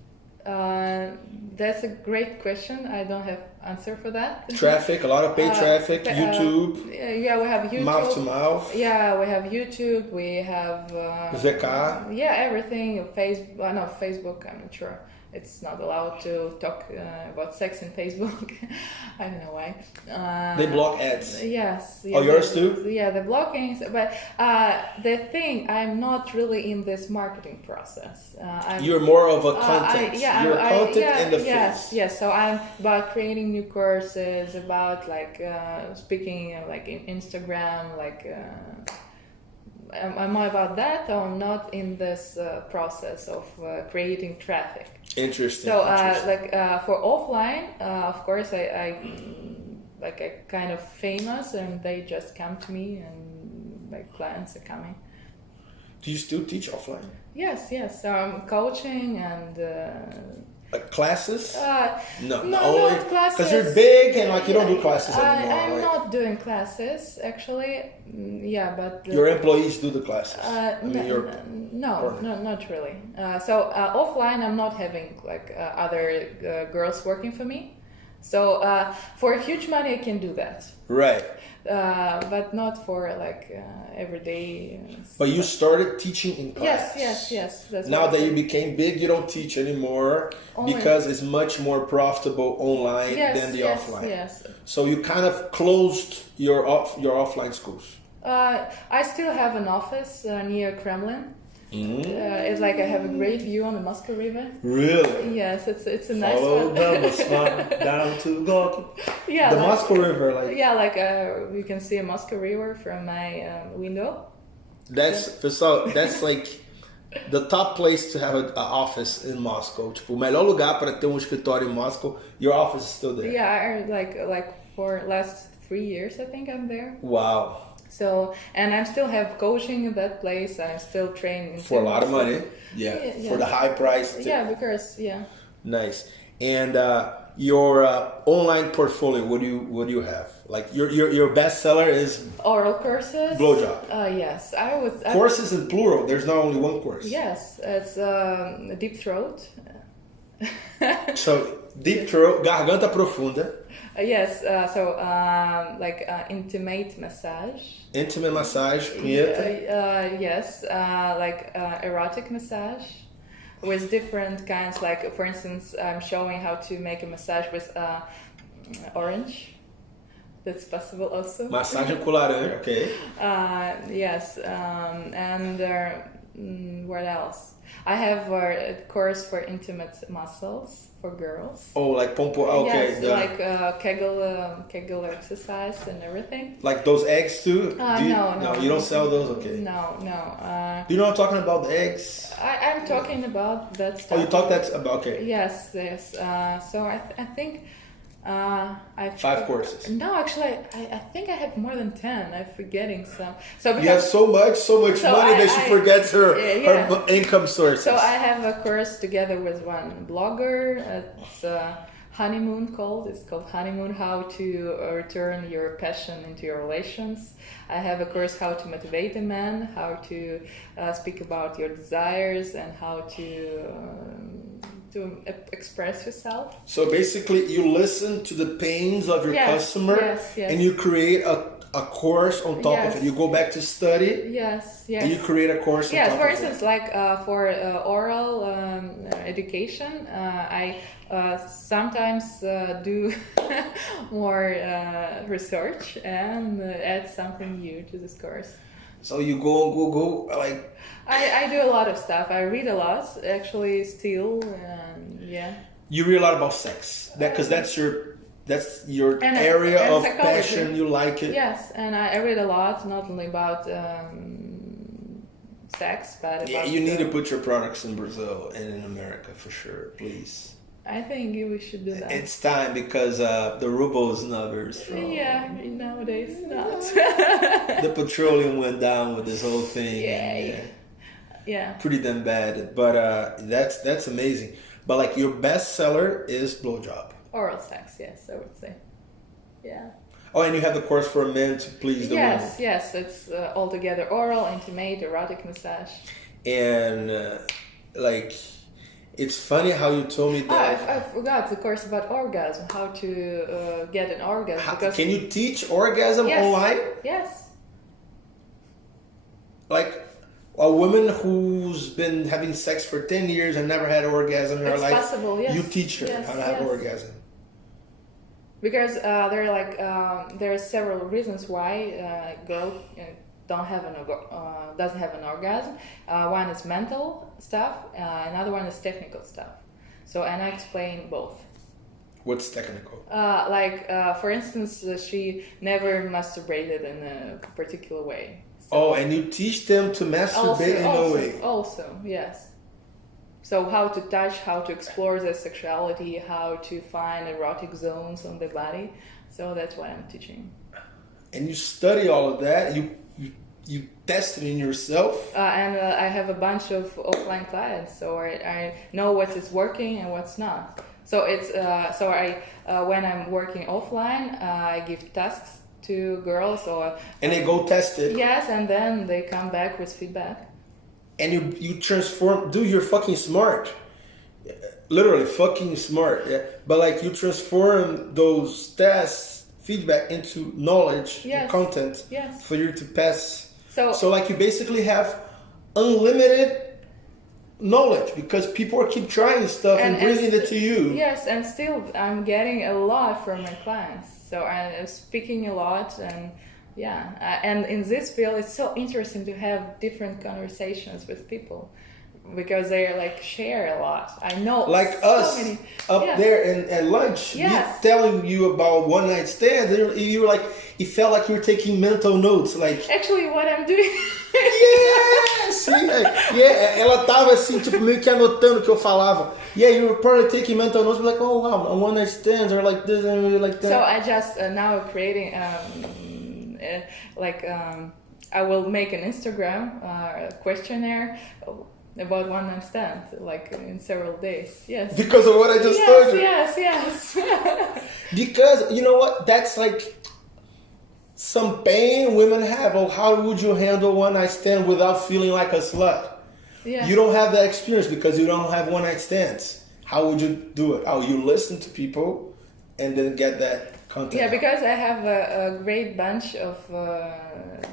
That's a great question. I don't have answer for that. Traffic, a lot of paid traffic, YouTube. Yeah, we have YouTube. Mouth to mouth. Yeah, we have YouTube. We have VK. Yeah, everything. Facebook. I'm not sure. It's not allowed to talk about sex in Facebook. I don't know why. They block ads. Yes. Oh, yours too? Yeah, the blocking. But the thing, I'm not really in this marketing process. You're more of a content. You're a content in the face. Yes. So I'm about creating new courses, about like speaking like in Instagram, like. I'm more about that. I'm not in this process of creating traffic. Interesting. So, for offline, of course, I kind of famous, and they just come to me, and like clients are coming. Do you still teach offline? Yes. So I'm coaching and. Classes? No, not classes. Because you're big and like you don't do classes anymore. I'm not doing classes actually. Yeah, but your employees do the classes. No, not really. So offline, I'm not having like other girls working for me. So for huge money, I can do that. Right. But not for like everyday. But you started teaching in class. Yes. That's now that you became big, you don't teach anymore because it's much more profitable online than the offline. Yes. So you kind of closed your offline schools. I still have an office near Kremlin. It's like I have a great view on the Moscow River. Really? Yes, it's a nice one. Follow down to Gorky. Yeah, the Moscow River, like. Yeah, like you can see a Moscow River from my window. That's like the top place to have an office in Moscow. Tipo, o melhor lugar para ter escritório em Moscow. Your office is still there. Yeah, like for last 3 years, I think I'm there. Wow. So, and I still have coaching in that place. I'm still training. For a lot of money. Yeah. For the high price. Yeah, because, Nice. And your online portfolio, what do you have? Like your bestseller is oral courses. Blowjob. Yes, courses in plural. There's not only one course. Yes, it's deep throat. So deep throat, garganta profunda. Yes, intimate massage. Intimate massage, punheta. Yes, erotic massage with different kinds. Like, for instance, I'm showing how to make a massage with orange. That's possible also. Massagem com laranja, okay. Yes, and what else? I have a course for intimate muscles for girls. Oh, like pompo. Okay. Yes, Kegel exercise and everything. Like those eggs too? No, you don't sell those? Okay. No. Do you know what I'm talking about, the eggs? I'm talking about that stuff. Oh, you talk that about, okay. Yes. So I think... 5 courses. No, actually, I think I have more than 10. I'm forgetting some. So you have so much money that she forgets her income sources. So I have a course together with one blogger. It's honeymoon called. It's called Honeymoon: How to Return Your Passion into Your Relations. I have a course how to motivate a man, how to speak about your desires, and how to to express yourself. So basically, you listen to the pains of your customer, and you create a course on top of it. You go back to study. Yes. And you create a course on top of it. For instance, like for oral education, I sometimes do more research and add something new to this course. So you go on Google, like... I do a lot of stuff. I read a lot, actually, still, You read a lot about sex, because that's your area of psychology. Passion. You like it. Yes, and I read a lot, not only about sex, but about... you need to put your products in Brazil and in America for sure, please. I think we should do that. It's time, because the ruble is not very strong. Yeah, nowadays not. The petroleum went down with this whole thing. Yeah. Pretty damn bad, but that's amazing. But like your best seller is blowjob. Oral sex, yes, I would say. Yeah. Oh, and you have the course for men to please the women. Yes, it's altogether oral, intimate, erotic massage. And it's funny how you told me that. I forgot the course about orgasm, how to get an orgasm. Can you teach orgasm online? Yes. Like a woman who's been having sex for 10 years and never had an orgasm in her life. It's possible, yes. You teach her how to have an orgasm. Because there are several reasons why a girl doesn't have an orgasm. One is mental stuff, another one is technical stuff. And I explain both. What's technical? For instance, she never masturbated in a particular way. And you teach them to masturbate in a way. Also, yes. So how to touch, how to explore their sexuality, how to find erotic zones on the body. So that's what I'm teaching. And you study all of that. You test it in yourself. And I have a bunch of offline clients, so I know what is working and what's not. So it's when I'm working offline, I give tasks to girls and they go test it. Yes, and then they come back with feedback. And you transform. Dude, you're fucking smart. Literally fucking smart. Yeah. But you transform those tests feedback into knowledge and content for you to pass. So you basically have unlimited knowledge because people keep trying stuff and bringing it to you. Yes, and still I'm getting a lot from my clients. So I'm speaking a lot and and in this field it's so interesting to have different conversations with people because they share a lot. I know us many, there at lunch, telling you about one night stands. You were it felt like you were taking mental notes. Actually, what I'm doing. Sim, ela tava assim, meio que anotando o que eu falava. You were probably taking mental notes, but oh wow, one night stands or like this and really like that. So I just now creating I will make an Instagram questionnaire about one night stand in several days. Yes. Because of what I just told you. Yes. Because you know what? That's some pain women have. Oh, how would you handle one night stand without feeling like a slut? Yeah. You don't have that experience because you don't have one night stands. How would you do it? Oh, you listen to people and then get that content. Yeah, because I have a great bunch of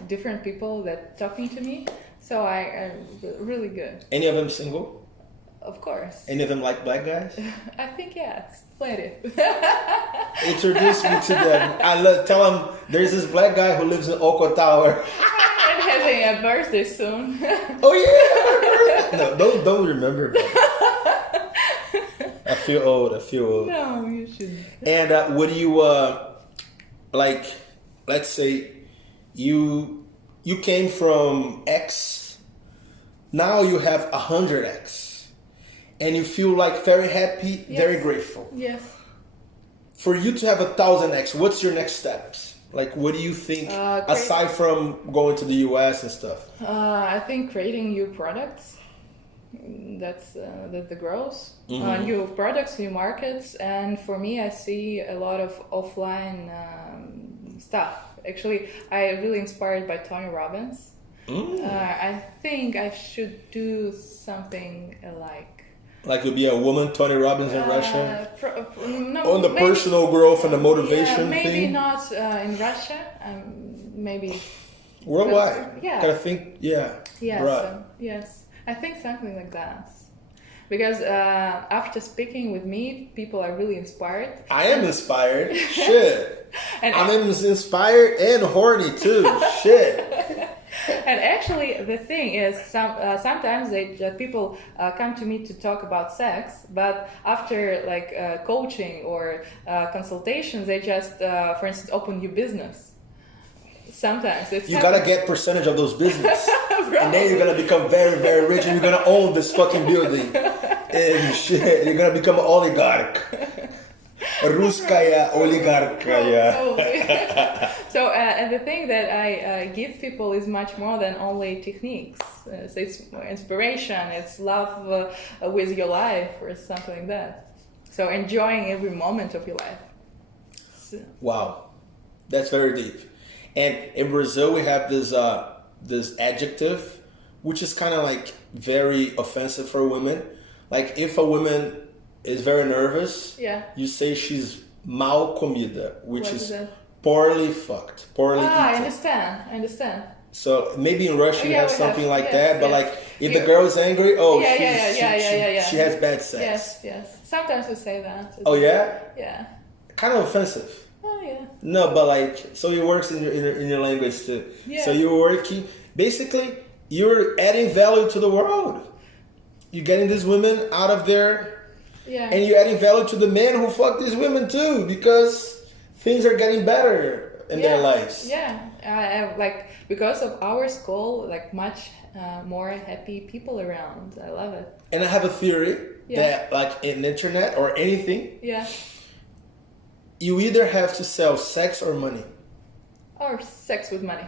different people that talking to me. So I'm really good. Any of them single? Of course. Any of them like black guys? I think yes, plenty. Introduce me to them. Tell them there's this black guy who lives in Oko Tower. I'm having a birthday soon. Oh yeah! No, don't remember. I feel old. No, you shouldn't. And what do you let's say you came from X, now you have 100X. And you feel very happy, very grateful. Yes. For you to have 1,000X, what's your next steps? What do you think, aside from going to the US and stuff? I think creating new products. That's the growth. Mm-hmm. New products, new markets. And for me, I see a lot of offline stuff. Actually, I'm really inspired by Tony Robbins. I think I should do something Like you'll be a woman, Tony Robbins in Russia? No, on the maybe, personal growth and the motivation maybe thing? Not in Russia. Maybe... Worldwide? Yeah. I think, yeah. Yes, yes. I think something like that. Because after speaking with me, people are really inspired. I am inspired. Shit. I'm inspired and horny too. Shit. And actually, the thing is, sometimes people come to me to talk about sex, but after like coaching or consultations, they just, for instance, open new business. Sometimes it's you gotta get percentage of those business, and then you're gonna become very, very rich, and you're gonna own this fucking building, and shit, you're gonna become an oligarch. Ruskaya oligarkaya. So, and the thing that I give people is much more than only techniques. So it's inspiration, it's love with your life or something like that. So enjoying every moment of your life. Wow, that's very deep. And in Brazil, we have this adjective, which is kind of like very offensive for women. Like if a woman is very nervous, you say she's mal comida, which is poorly fucked, poorly eaten. I understand. So maybe in Russia you have something like that, but like if the girl is angry, she has bad sex. Yes. Sometimes we say that. Oh yeah? Yeah. Kind of offensive. Oh yeah. No, but like, so it works in your language too. Yeah. So you're working, basically, you're adding value to the world. You're getting these women out of there, and you're adding value to the men who fuck these women too, because things are getting better in their lives. Yeah, like because of our school, like much more happy people around. I love it. And I have a theory that, like in internet or anything, you either have to sell sex or money. Or sex with money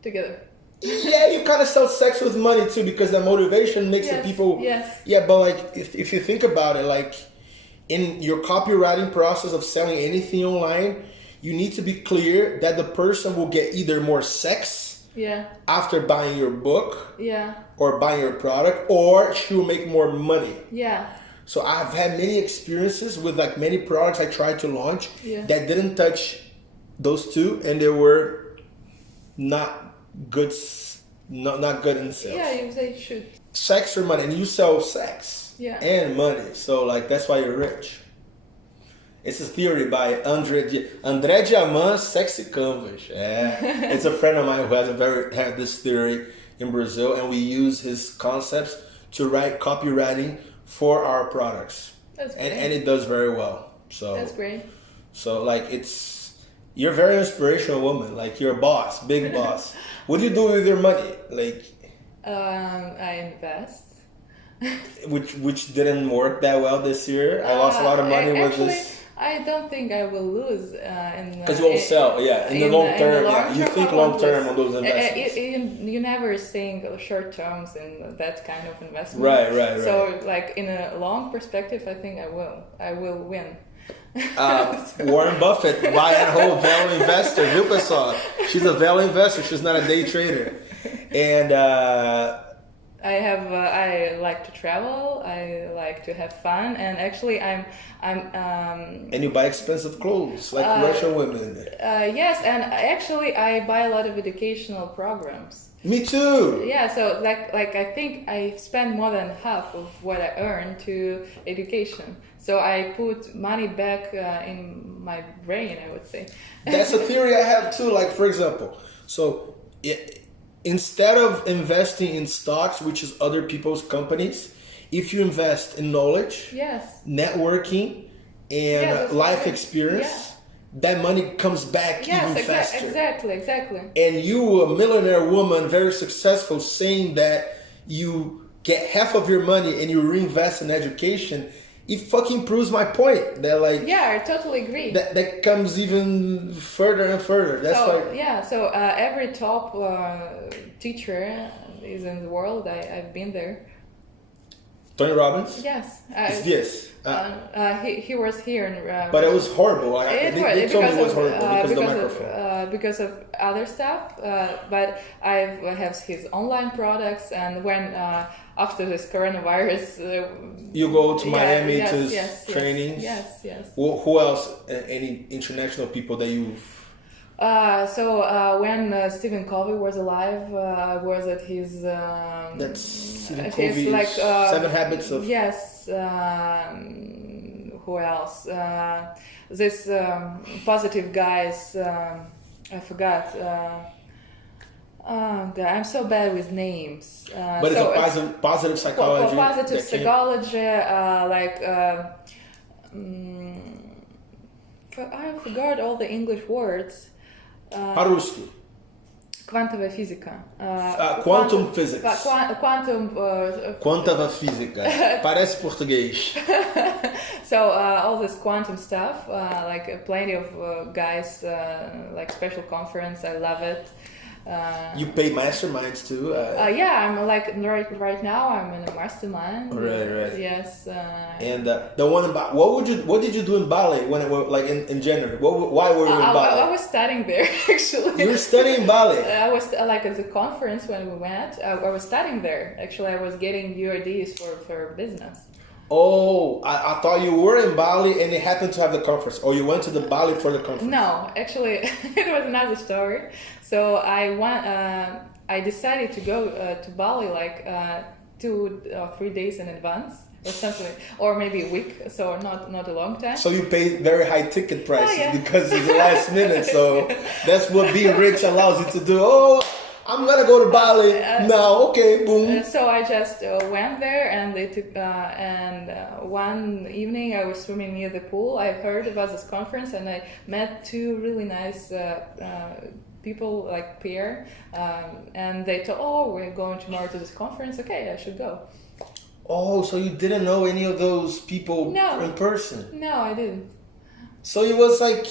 together. Yeah, you kind of sell sex with money too, because the motivation makes the people... Yes. Yeah, but like, if you think about it, like in your copywriting process of selling anything online, you need to be clear that the person will get either more sex after buying your book or buying your product, or she will make more money. Yeah. So I've had many experiences with like many products I tried to launch that didn't touch those two, and they were not good, not good in sales. Yeah, they should. Sex or money, and you sell sex and money, so like that's why you're rich. It's a theory by André Diamant, Sexy Canvas. It's a friend of mine who has this theory in Brazil, and we use his concepts to write copywriting for our products. That's great. And it does very well. So that's great. So like you're a very inspirational woman. Like you're a boss, big boss. What do you do with your money? Like I invest. which didn't work that well this year. I lost a lot of money with this. I don't think I will lose because you won't sell. In the long term. You think long term on those investments. You never think short terms in that kind of investment. Right. So like in a long perspective, I think I will win. Warren Buffett, buy and hold, value investor. Viu, pessoal? She's a value investor. She's not a day trader. And I like to travel. I like to have fun, and actually, I'm. And you buy expensive clothes like Russian women. Yes, and actually, I buy a lot of educational programs. Me too. Yeah, so like I think I spend more than half of what I earn to education. So I put money back in my brain, I would say. That's a theory I have too. Like for example, so instead of investing in stocks, which is other people's companies, if you invest in knowledge, networking, and life experience, that money comes back even faster. Exactly. And you, a millionaire woman, very successful, saying that you get half of your money and you reinvest in education, it fucking proves my point. That like I totally agree. That comes even further and further. That's So every top teacher is in the world. I've been there. Tony Robbins? Yes. Yes. He was here. But it was horrible. They told me it was horrible because of the microphone. Because of other stuff. But I have his online products, and when after this coronavirus, you go to Miami to trainings. Yes. Who else? Any international people that you've? So when Stephen Covey was alive, I was at his. That's Stephen Covey's like, 7 Habits of. Yes. Who else? This positive guys. I forgot. God, I'm so bad with names. But it's a positive psychology. For positive psychology, I forgot all the English words. По-русски. Квантовая физика. Quantum physics. Quantum física. Parece português. So all this quantum stuff, like plenty of guys, like special conference. I love it. You pay masterminds too. Yeah, I'm like right now. I'm in a mastermind. Right. Yes. And the one about what did you do in Bali when it was like in January? Why were you in Bali? I was studying there actually. You were studying Bali. I was like at the conference when we went. I was studying there. Actually, I was getting new ideas for business. Oh, I thought you were in Bali and it happened to have the conference, or you went to the Bali for the conference. No, actually, it was another story. So I decided to go to Bali like 2 or 3 days in advance or something, or maybe a week. So not a long time. So you pay very high ticket prices because it's the last minute. So that's what being rich allows you to do. Oh, I'm gonna go to Bali now. Okay, boom. So I just went there, and they took. One evening, I was swimming near the pool. I heard about this conference, and I met 2 really nice people, like Pierre, and they told, "Oh, we're going tomorrow to this conference. Okay, I should go." Oh, so you didn't know any of those people in person? No, I didn't. So it was like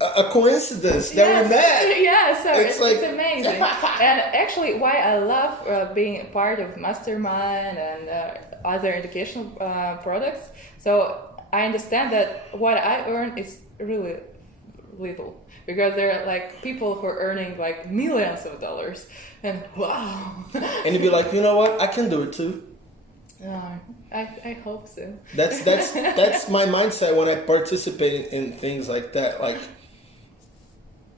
a coincidence that we met. Yeah, so it's amazing. And actually, why I love being a part of Mastermind and other educational products, so I understand that what I earn is really little. Because there are like people who are earning like millions of dollars, and wow. And you'd be like, you know what? I can do it too. I hope so. That's my mindset when I participate in things like that. Like,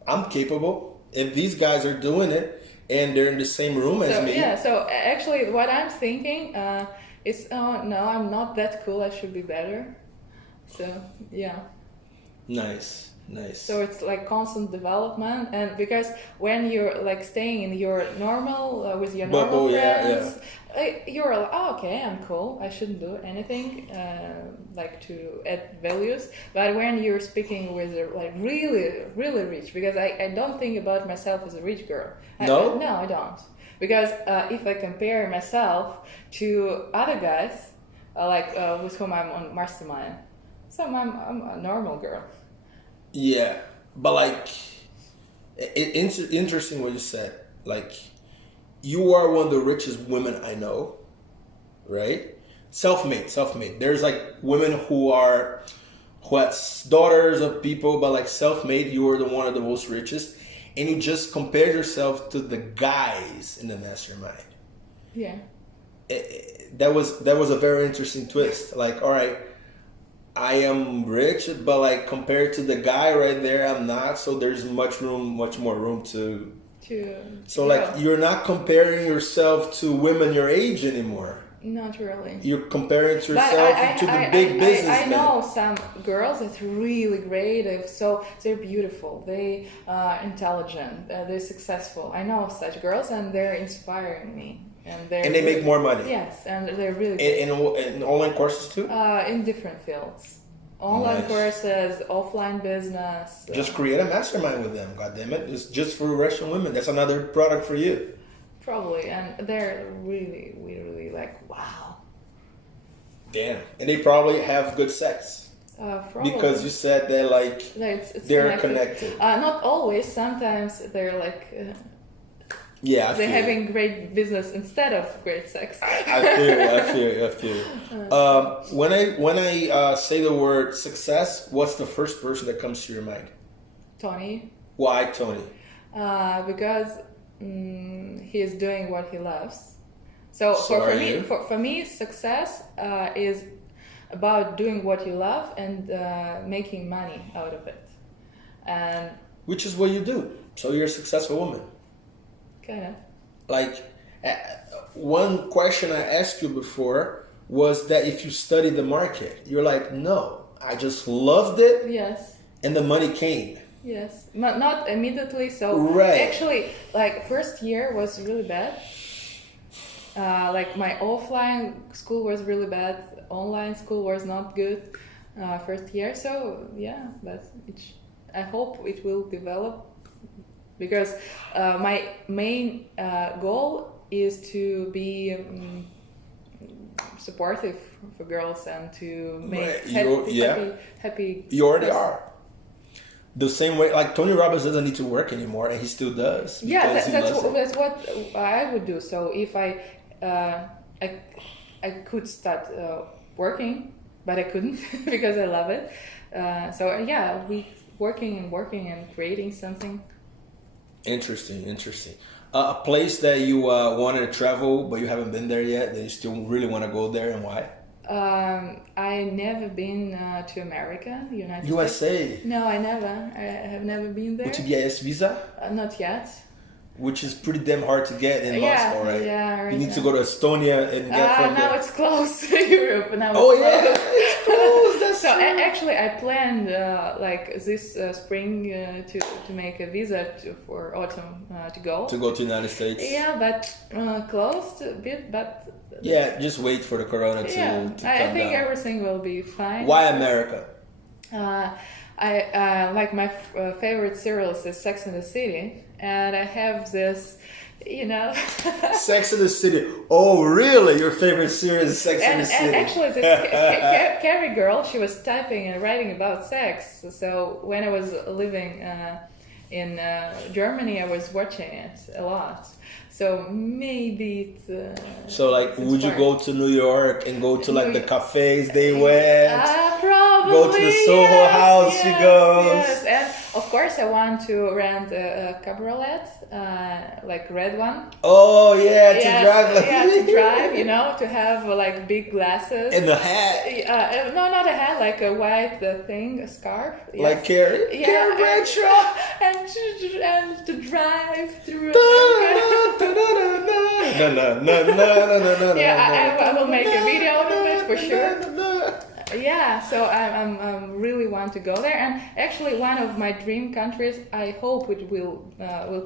I'm capable. If these guys are doing it and they're in the same room as me. Yeah. So actually, what I'm thinking is, oh no, I'm not that cool. I should be better. So yeah. Nice. So it's like constant development, and because when you're like staying in your normal with your normal friends, you're like, oh, okay, I'm cool. I shouldn't do anything like to add values. But when you're speaking with like really, really rich, because I don't think about myself as a rich girl. No, I don't. Because if I compare myself to other guys, like with whom I'm on Mastermind, so I'm a normal girl. Yeah, but like, it's interesting what you said. Like, you are one of the richest women I know, right? Self-made. There's like women who have daughters of people, but like self-made, you are one of the most richest, and you just compared yourself to the guys in the mastermind. Yeah. That was a very interesting twist. Like, all right, I am rich, but like compared to the guy right there, I'm not. So there's much more room to. So like you're not comparing yourself to women your age anymore. Not really. You're comparing yourself to the big businessmen. I know some girls that's really great. They're beautiful. They are intelligent. They're successful. I know such girls, and they're inspiring me. And they make more money. Yes, and they're really good. In online courses too? In different fields. Online courses, offline business. Just create a mastermind with them, goddammit. It's just for Russian women. That's another product for you. Probably, and they're really, really like, wow. Damn. And they probably have good sex. Probably. Because you said they're like, it's they're connected. Not always. Sometimes they're like... Yeah, they're having great business instead of great sex. I feel you. When I say the word success, what's the first person that comes to your mind? Tony. Why Tony? Because he is doing what he loves. So for me, success is about doing what you love and making money out of it. And which is what you do. So you're a successful woman. Kind of. Like, one question I asked you before was that if you study the market. You're like, no, I just loved it. Yes. And the money came. Yes, not immediately. So actually, like first year was really bad. Like my offline school was really bad. Online school was not good. First year. So yeah, but I hope it will develop. Because my main goal is to be supportive for girls and to make happy. You already are. The same way, like Tony Robbins doesn't need to work anymore, and he still does. Yeah, that's what I would do. So if I could start working, but I couldn't because I love it. So yeah, we working and creating something. Interesting. A place that you wanted to travel, but you haven't been there yet, that you still really want to go there, and why? I never been to America, United States. USA? No, I have never been there. UTBS visa? Not yet. Which is pretty damn hard to get in Moscow, right? Yeah, right. You need to go to Estonia and get from now it's closed. Europe now. It's closed. That's so true. Actually, I planned like this spring to make a visa for autumn to go. To go to the United States. Yeah, but closed a bit. But yeah, just wait for the corona to come I think down. everything will be fine. Why America? I like my favorite series is Sex and the City, and I have this, Sex and the City. Oh, really? Your favorite series is Sex and the City? And actually, this Carrie girl, she was typing and writing about sex. So when I was living in Germany, I was watching it a lot. So maybe it's... so like, would you go to New York and go to like the cafes they went? Probably. Go to the Soho House, she goes. Yes, and of course I want to rent a cabriolet, like red one. Oh yeah, to drive. Like to drive, to have like big glasses. And a hat. No, not a hat, like a white thing, a scarf. Yes. Like Carrie? Yeah, Carrie Bradshaw. And to drive through. No. Yeah, I will make a video out of it for sure. Yeah, so I really want to go there, and actually one of my dream countries, I hope it will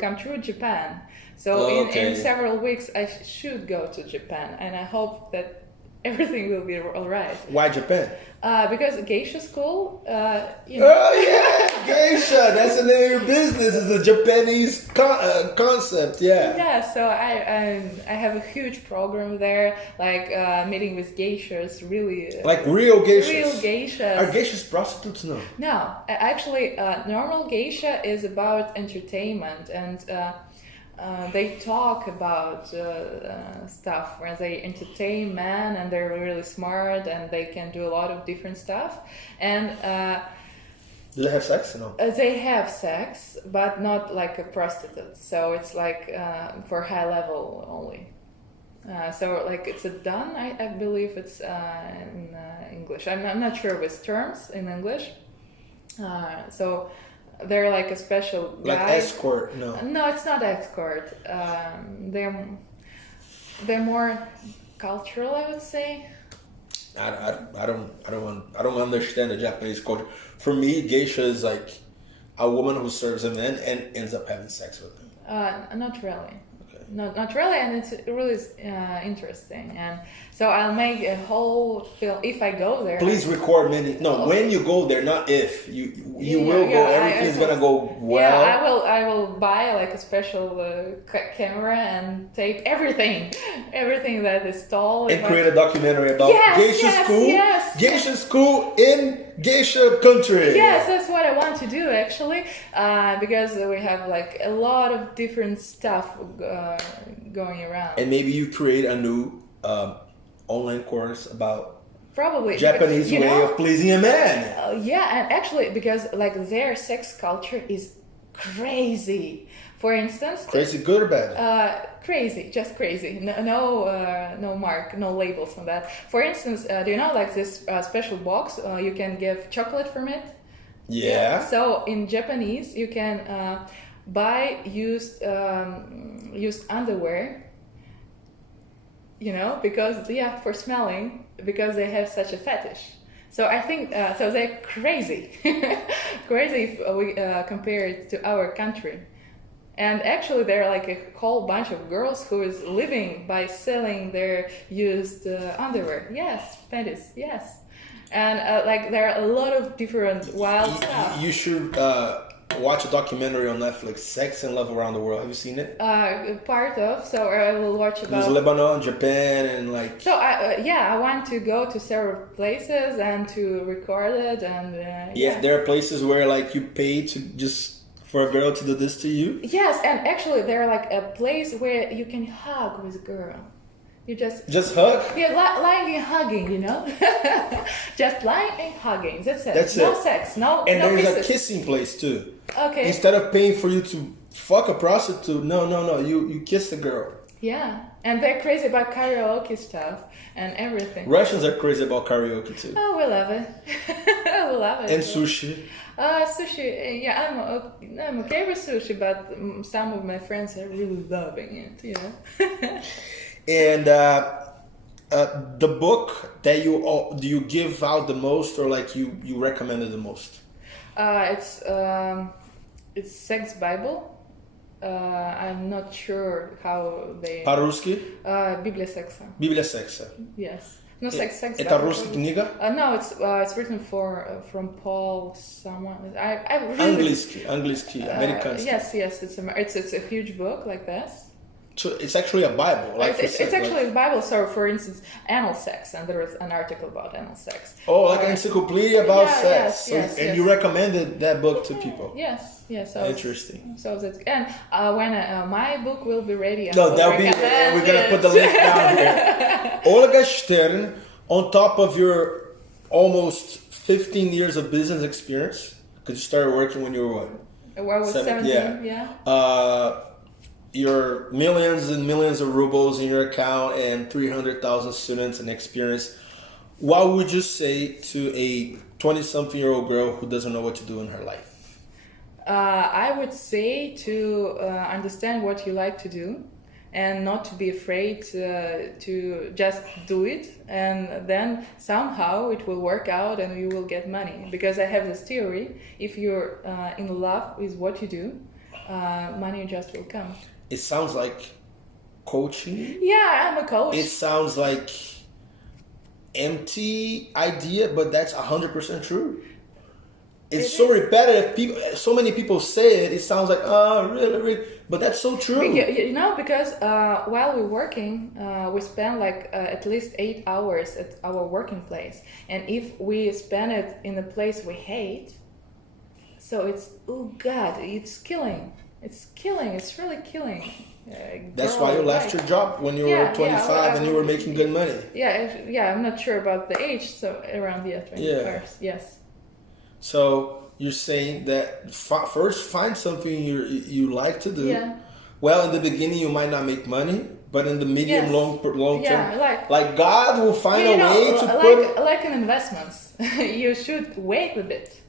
come true, Japan. So in several weeks I should go to Japan, and I hope that everything will be all right. Why Japan? Because geisha school, Oh yeah, geisha. That's the name of your business. It's a Japanese concept. Yeah. Yeah. So I have a huge program there, like meeting with geishas. Really. Like real geishas. Real geishas. Are geishas prostitutes? No. No, actually, normal geisha is about entertainment and. They talk about stuff where they entertain men, and they're really smart, and they can do a lot of different stuff. And do they have sex? No. They have sex, but not like a prostitute. So it's like for high level only. So like it's a done. I believe it's in English. I'm not sure with terms in English. So. They're like a special guy. Like escort, no. No, it's not escort. They're more cultural, I would say. I don't understand the Japanese culture. For me, geisha is like a woman who serves a man and ends up having sex with him. Not really. Okay. Not really, and it's really interesting. And so I'll make a whole film if I go there. Please record many. No, when you go there, not if you will go. Everything's gonna go well. Yeah, I will buy like a special camera and tape everything that is tall. And create a documentary about geisha school. Yes. Geisha school in Geisha country. Yes, that's what I want to do actually, because we have like a lot of different stuff going around. And maybe you create a new online course about probably Japanese way of pleasing a man. Yeah, and actually because like their sex culture is crazy. For instance, crazy good or bad? Crazy, just crazy. No mark, no labels on that. For instance, do you know like this special box? You can give chocolate from it. Yeah. So in Japanese, you can buy used underwear. You know, because for smelling, because they have such a fetish. So I think so they're crazy, crazy if we compare it to our country. And actually, there are like a whole bunch of girls who is living by selling their used underwear. Yes, panties. Yes, and like there are a lot of different wild stuff. You should watch a documentary on Netflix, "Sex and Love Around the World." Have you seen it? Part of. So I will watch about. There's Lebanon, Japan, and like. So I want to go to several places and to record it and. Yeah, there are places where like you pay to just. For a girl to do this to you? Yes, and actually there are like a place where you can hug with a girl. You just hug? Yeah, lying and hugging, you know? Just lying and hugging. That's it. That's no it. Sex, no and no there's kisses. a kissing place too. Okay. Instead of paying for you to fuck a prostitute, no, you kiss the girl. Yeah, and they're crazy about karaoke stuff and everything. Russians are crazy about karaoke too. Oh, we love it. We love it. And sushi. Sushi, yeah, I'm okay with sushi, but some of my friends are really loving it, you know. And the book that you give out the most, or like you recommended the most? It's Sex Bible. I'm not sure how they. По-русски? Библия секса. Библия секса. Yes. No, sex. Это русская книга? No, it's written from Paul someone. I really. Английский, американский. Yes, it's a huge book like this. So it's actually a Bible, like it's actually a Bible. So, for instance, anal sex, and there was an article about anal sex. Oh, like an encyclopedia about sex. Yes, and you recommended that book to people. Yes. So interesting. So that's and when my book will be ready, that'll be. We're gonna put the link down here. Olga Stern, on top of your almost 15 years of business experience, because you started working when you were what? I was 17. Yeah. Your millions and millions of rubles in your account and 300,000 students and experience. What would you say to a 20-something-year-old girl who doesn't know what to do in her life? I would say to understand what you like to do and not to be afraid to just do it, and then somehow it will work out and you will get money. Because I have this theory, if you're in love with what you do, money just will come. It sounds like coaching. Yeah, I'm a coach. It sounds like empty idea, but that's 100% true. It's so repetitive. So many people say it. It sounds like, oh, really, but that's so true. You know, because while we're working, we spend like at least 8 hours at our working place, and if we spend it in a place we hate, so it's it's killing. It's really killing. That's why you left your job when you were 25 and you were making good money. Yeah, I'm not sure about the age, so around 25. Yes. So you're saying that first find something you like to do. Yeah. Well, in the beginning you might not make money, but in the medium long term, like God will find a way to put like in investments. You should wait a bit.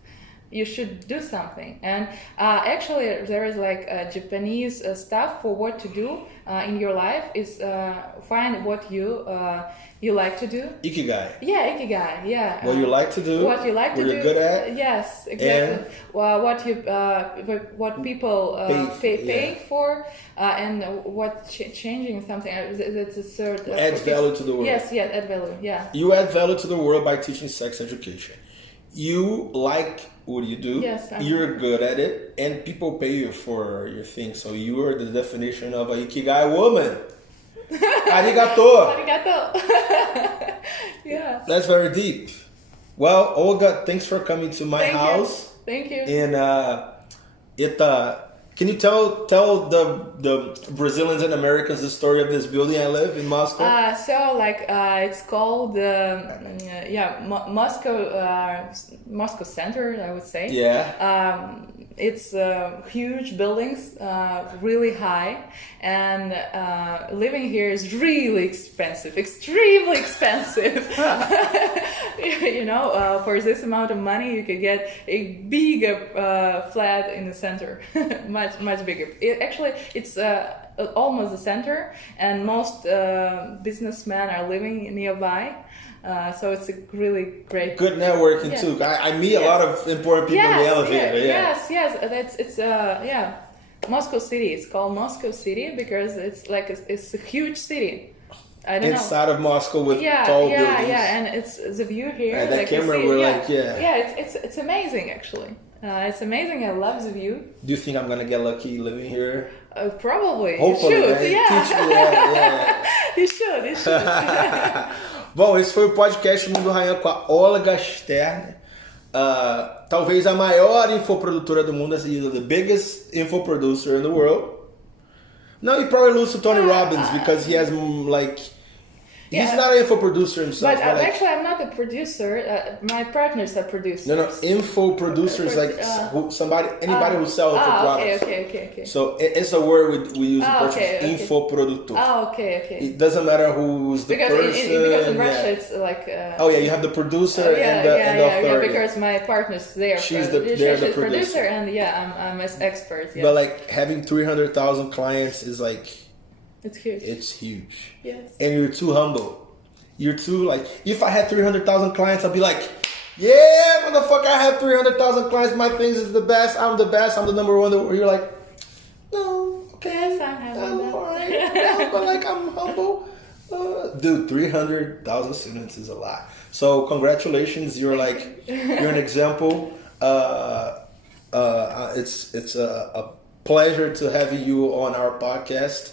You should do something, and actually there is like Japanese stuff for what to do in your life is find what you like to do. Ikigai. Yeah, ikigai. Yeah. What you like to do. What you like to do. What you're good at. Yes, exactly. What people pay for, and what changing something. That's a sort. Adds value to the world. Yes, add value. Yeah. You add value to the world by teaching sex education. You like what you do, you're good at it, and people pay you for your thing. So you are the definition of a ikigai woman. Arigato. Arigato. Yeah. That's very deep. Well, Olga, thanks for coming to my house. Thank you. And can you tell the Brazilians and Americans the story of this building I live in Moscow? It's called Moscow Center, I would say. Yeah. It's huge buildings, really high, and living here is really expensive, extremely expensive. For this amount of money, you could get a big flat in the center, much bigger. It's almost the center, and most businessmen are living nearby. So it's a really great... Good networking too. I meet a lot of important people in the elevator. Yes. It's Moscow City. It's called Moscow City because it's a huge city. I don't know. Inside of Moscow with tall buildings. And it's the view here. And that camera, it's amazing actually. It's amazing. I love the view. Do you think I'm gonna get lucky living here? Probably. Hopefully, you should. Right? Teach me, You should. Bom, esse foi o podcast Mundo Raiam com a Olga Stern. Talvez a maior infoprodutora do mundo, the biggest info producer in the world. No, you probably lose to Tony Robbins because he has he's not an info producer himself. But actually, I'm not a producer. My partners are producers. No, info producers anybody who sells info products. Okay. So it's a word we use in Portuguese. Infoprodutor. Okay. It doesn't matter who's the person. Because in Russia it's like. You have the producer and the authority. Because my partners, they're the producer, and I'm an expert. Yes. But having 300,000 clients is It's huge. It's huge. Yes. And you're too humble. You're too if I had 300,000 clients, I'd be like, yeah, motherfucker, I have 300,000 clients. My things is the best. I'm the best. I'm the number one. You're like, no, okay. Yes, I'm all right. Yeah, but I'm humble. Dude, 300,000 students is a lot. So congratulations. You're you're an example. It's a pleasure to have you on our podcast.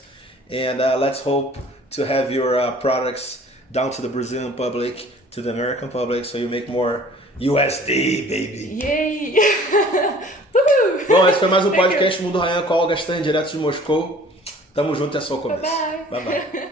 And let's hope to have your products down to the Brazilian public, to the American public, so you make more USD, baby. Yay! Bom, esse foi mais um podcast Mundo Raiam com a Olga Stern, direto de Moscou. Tamo junto, é só o começo. Bye. Bye.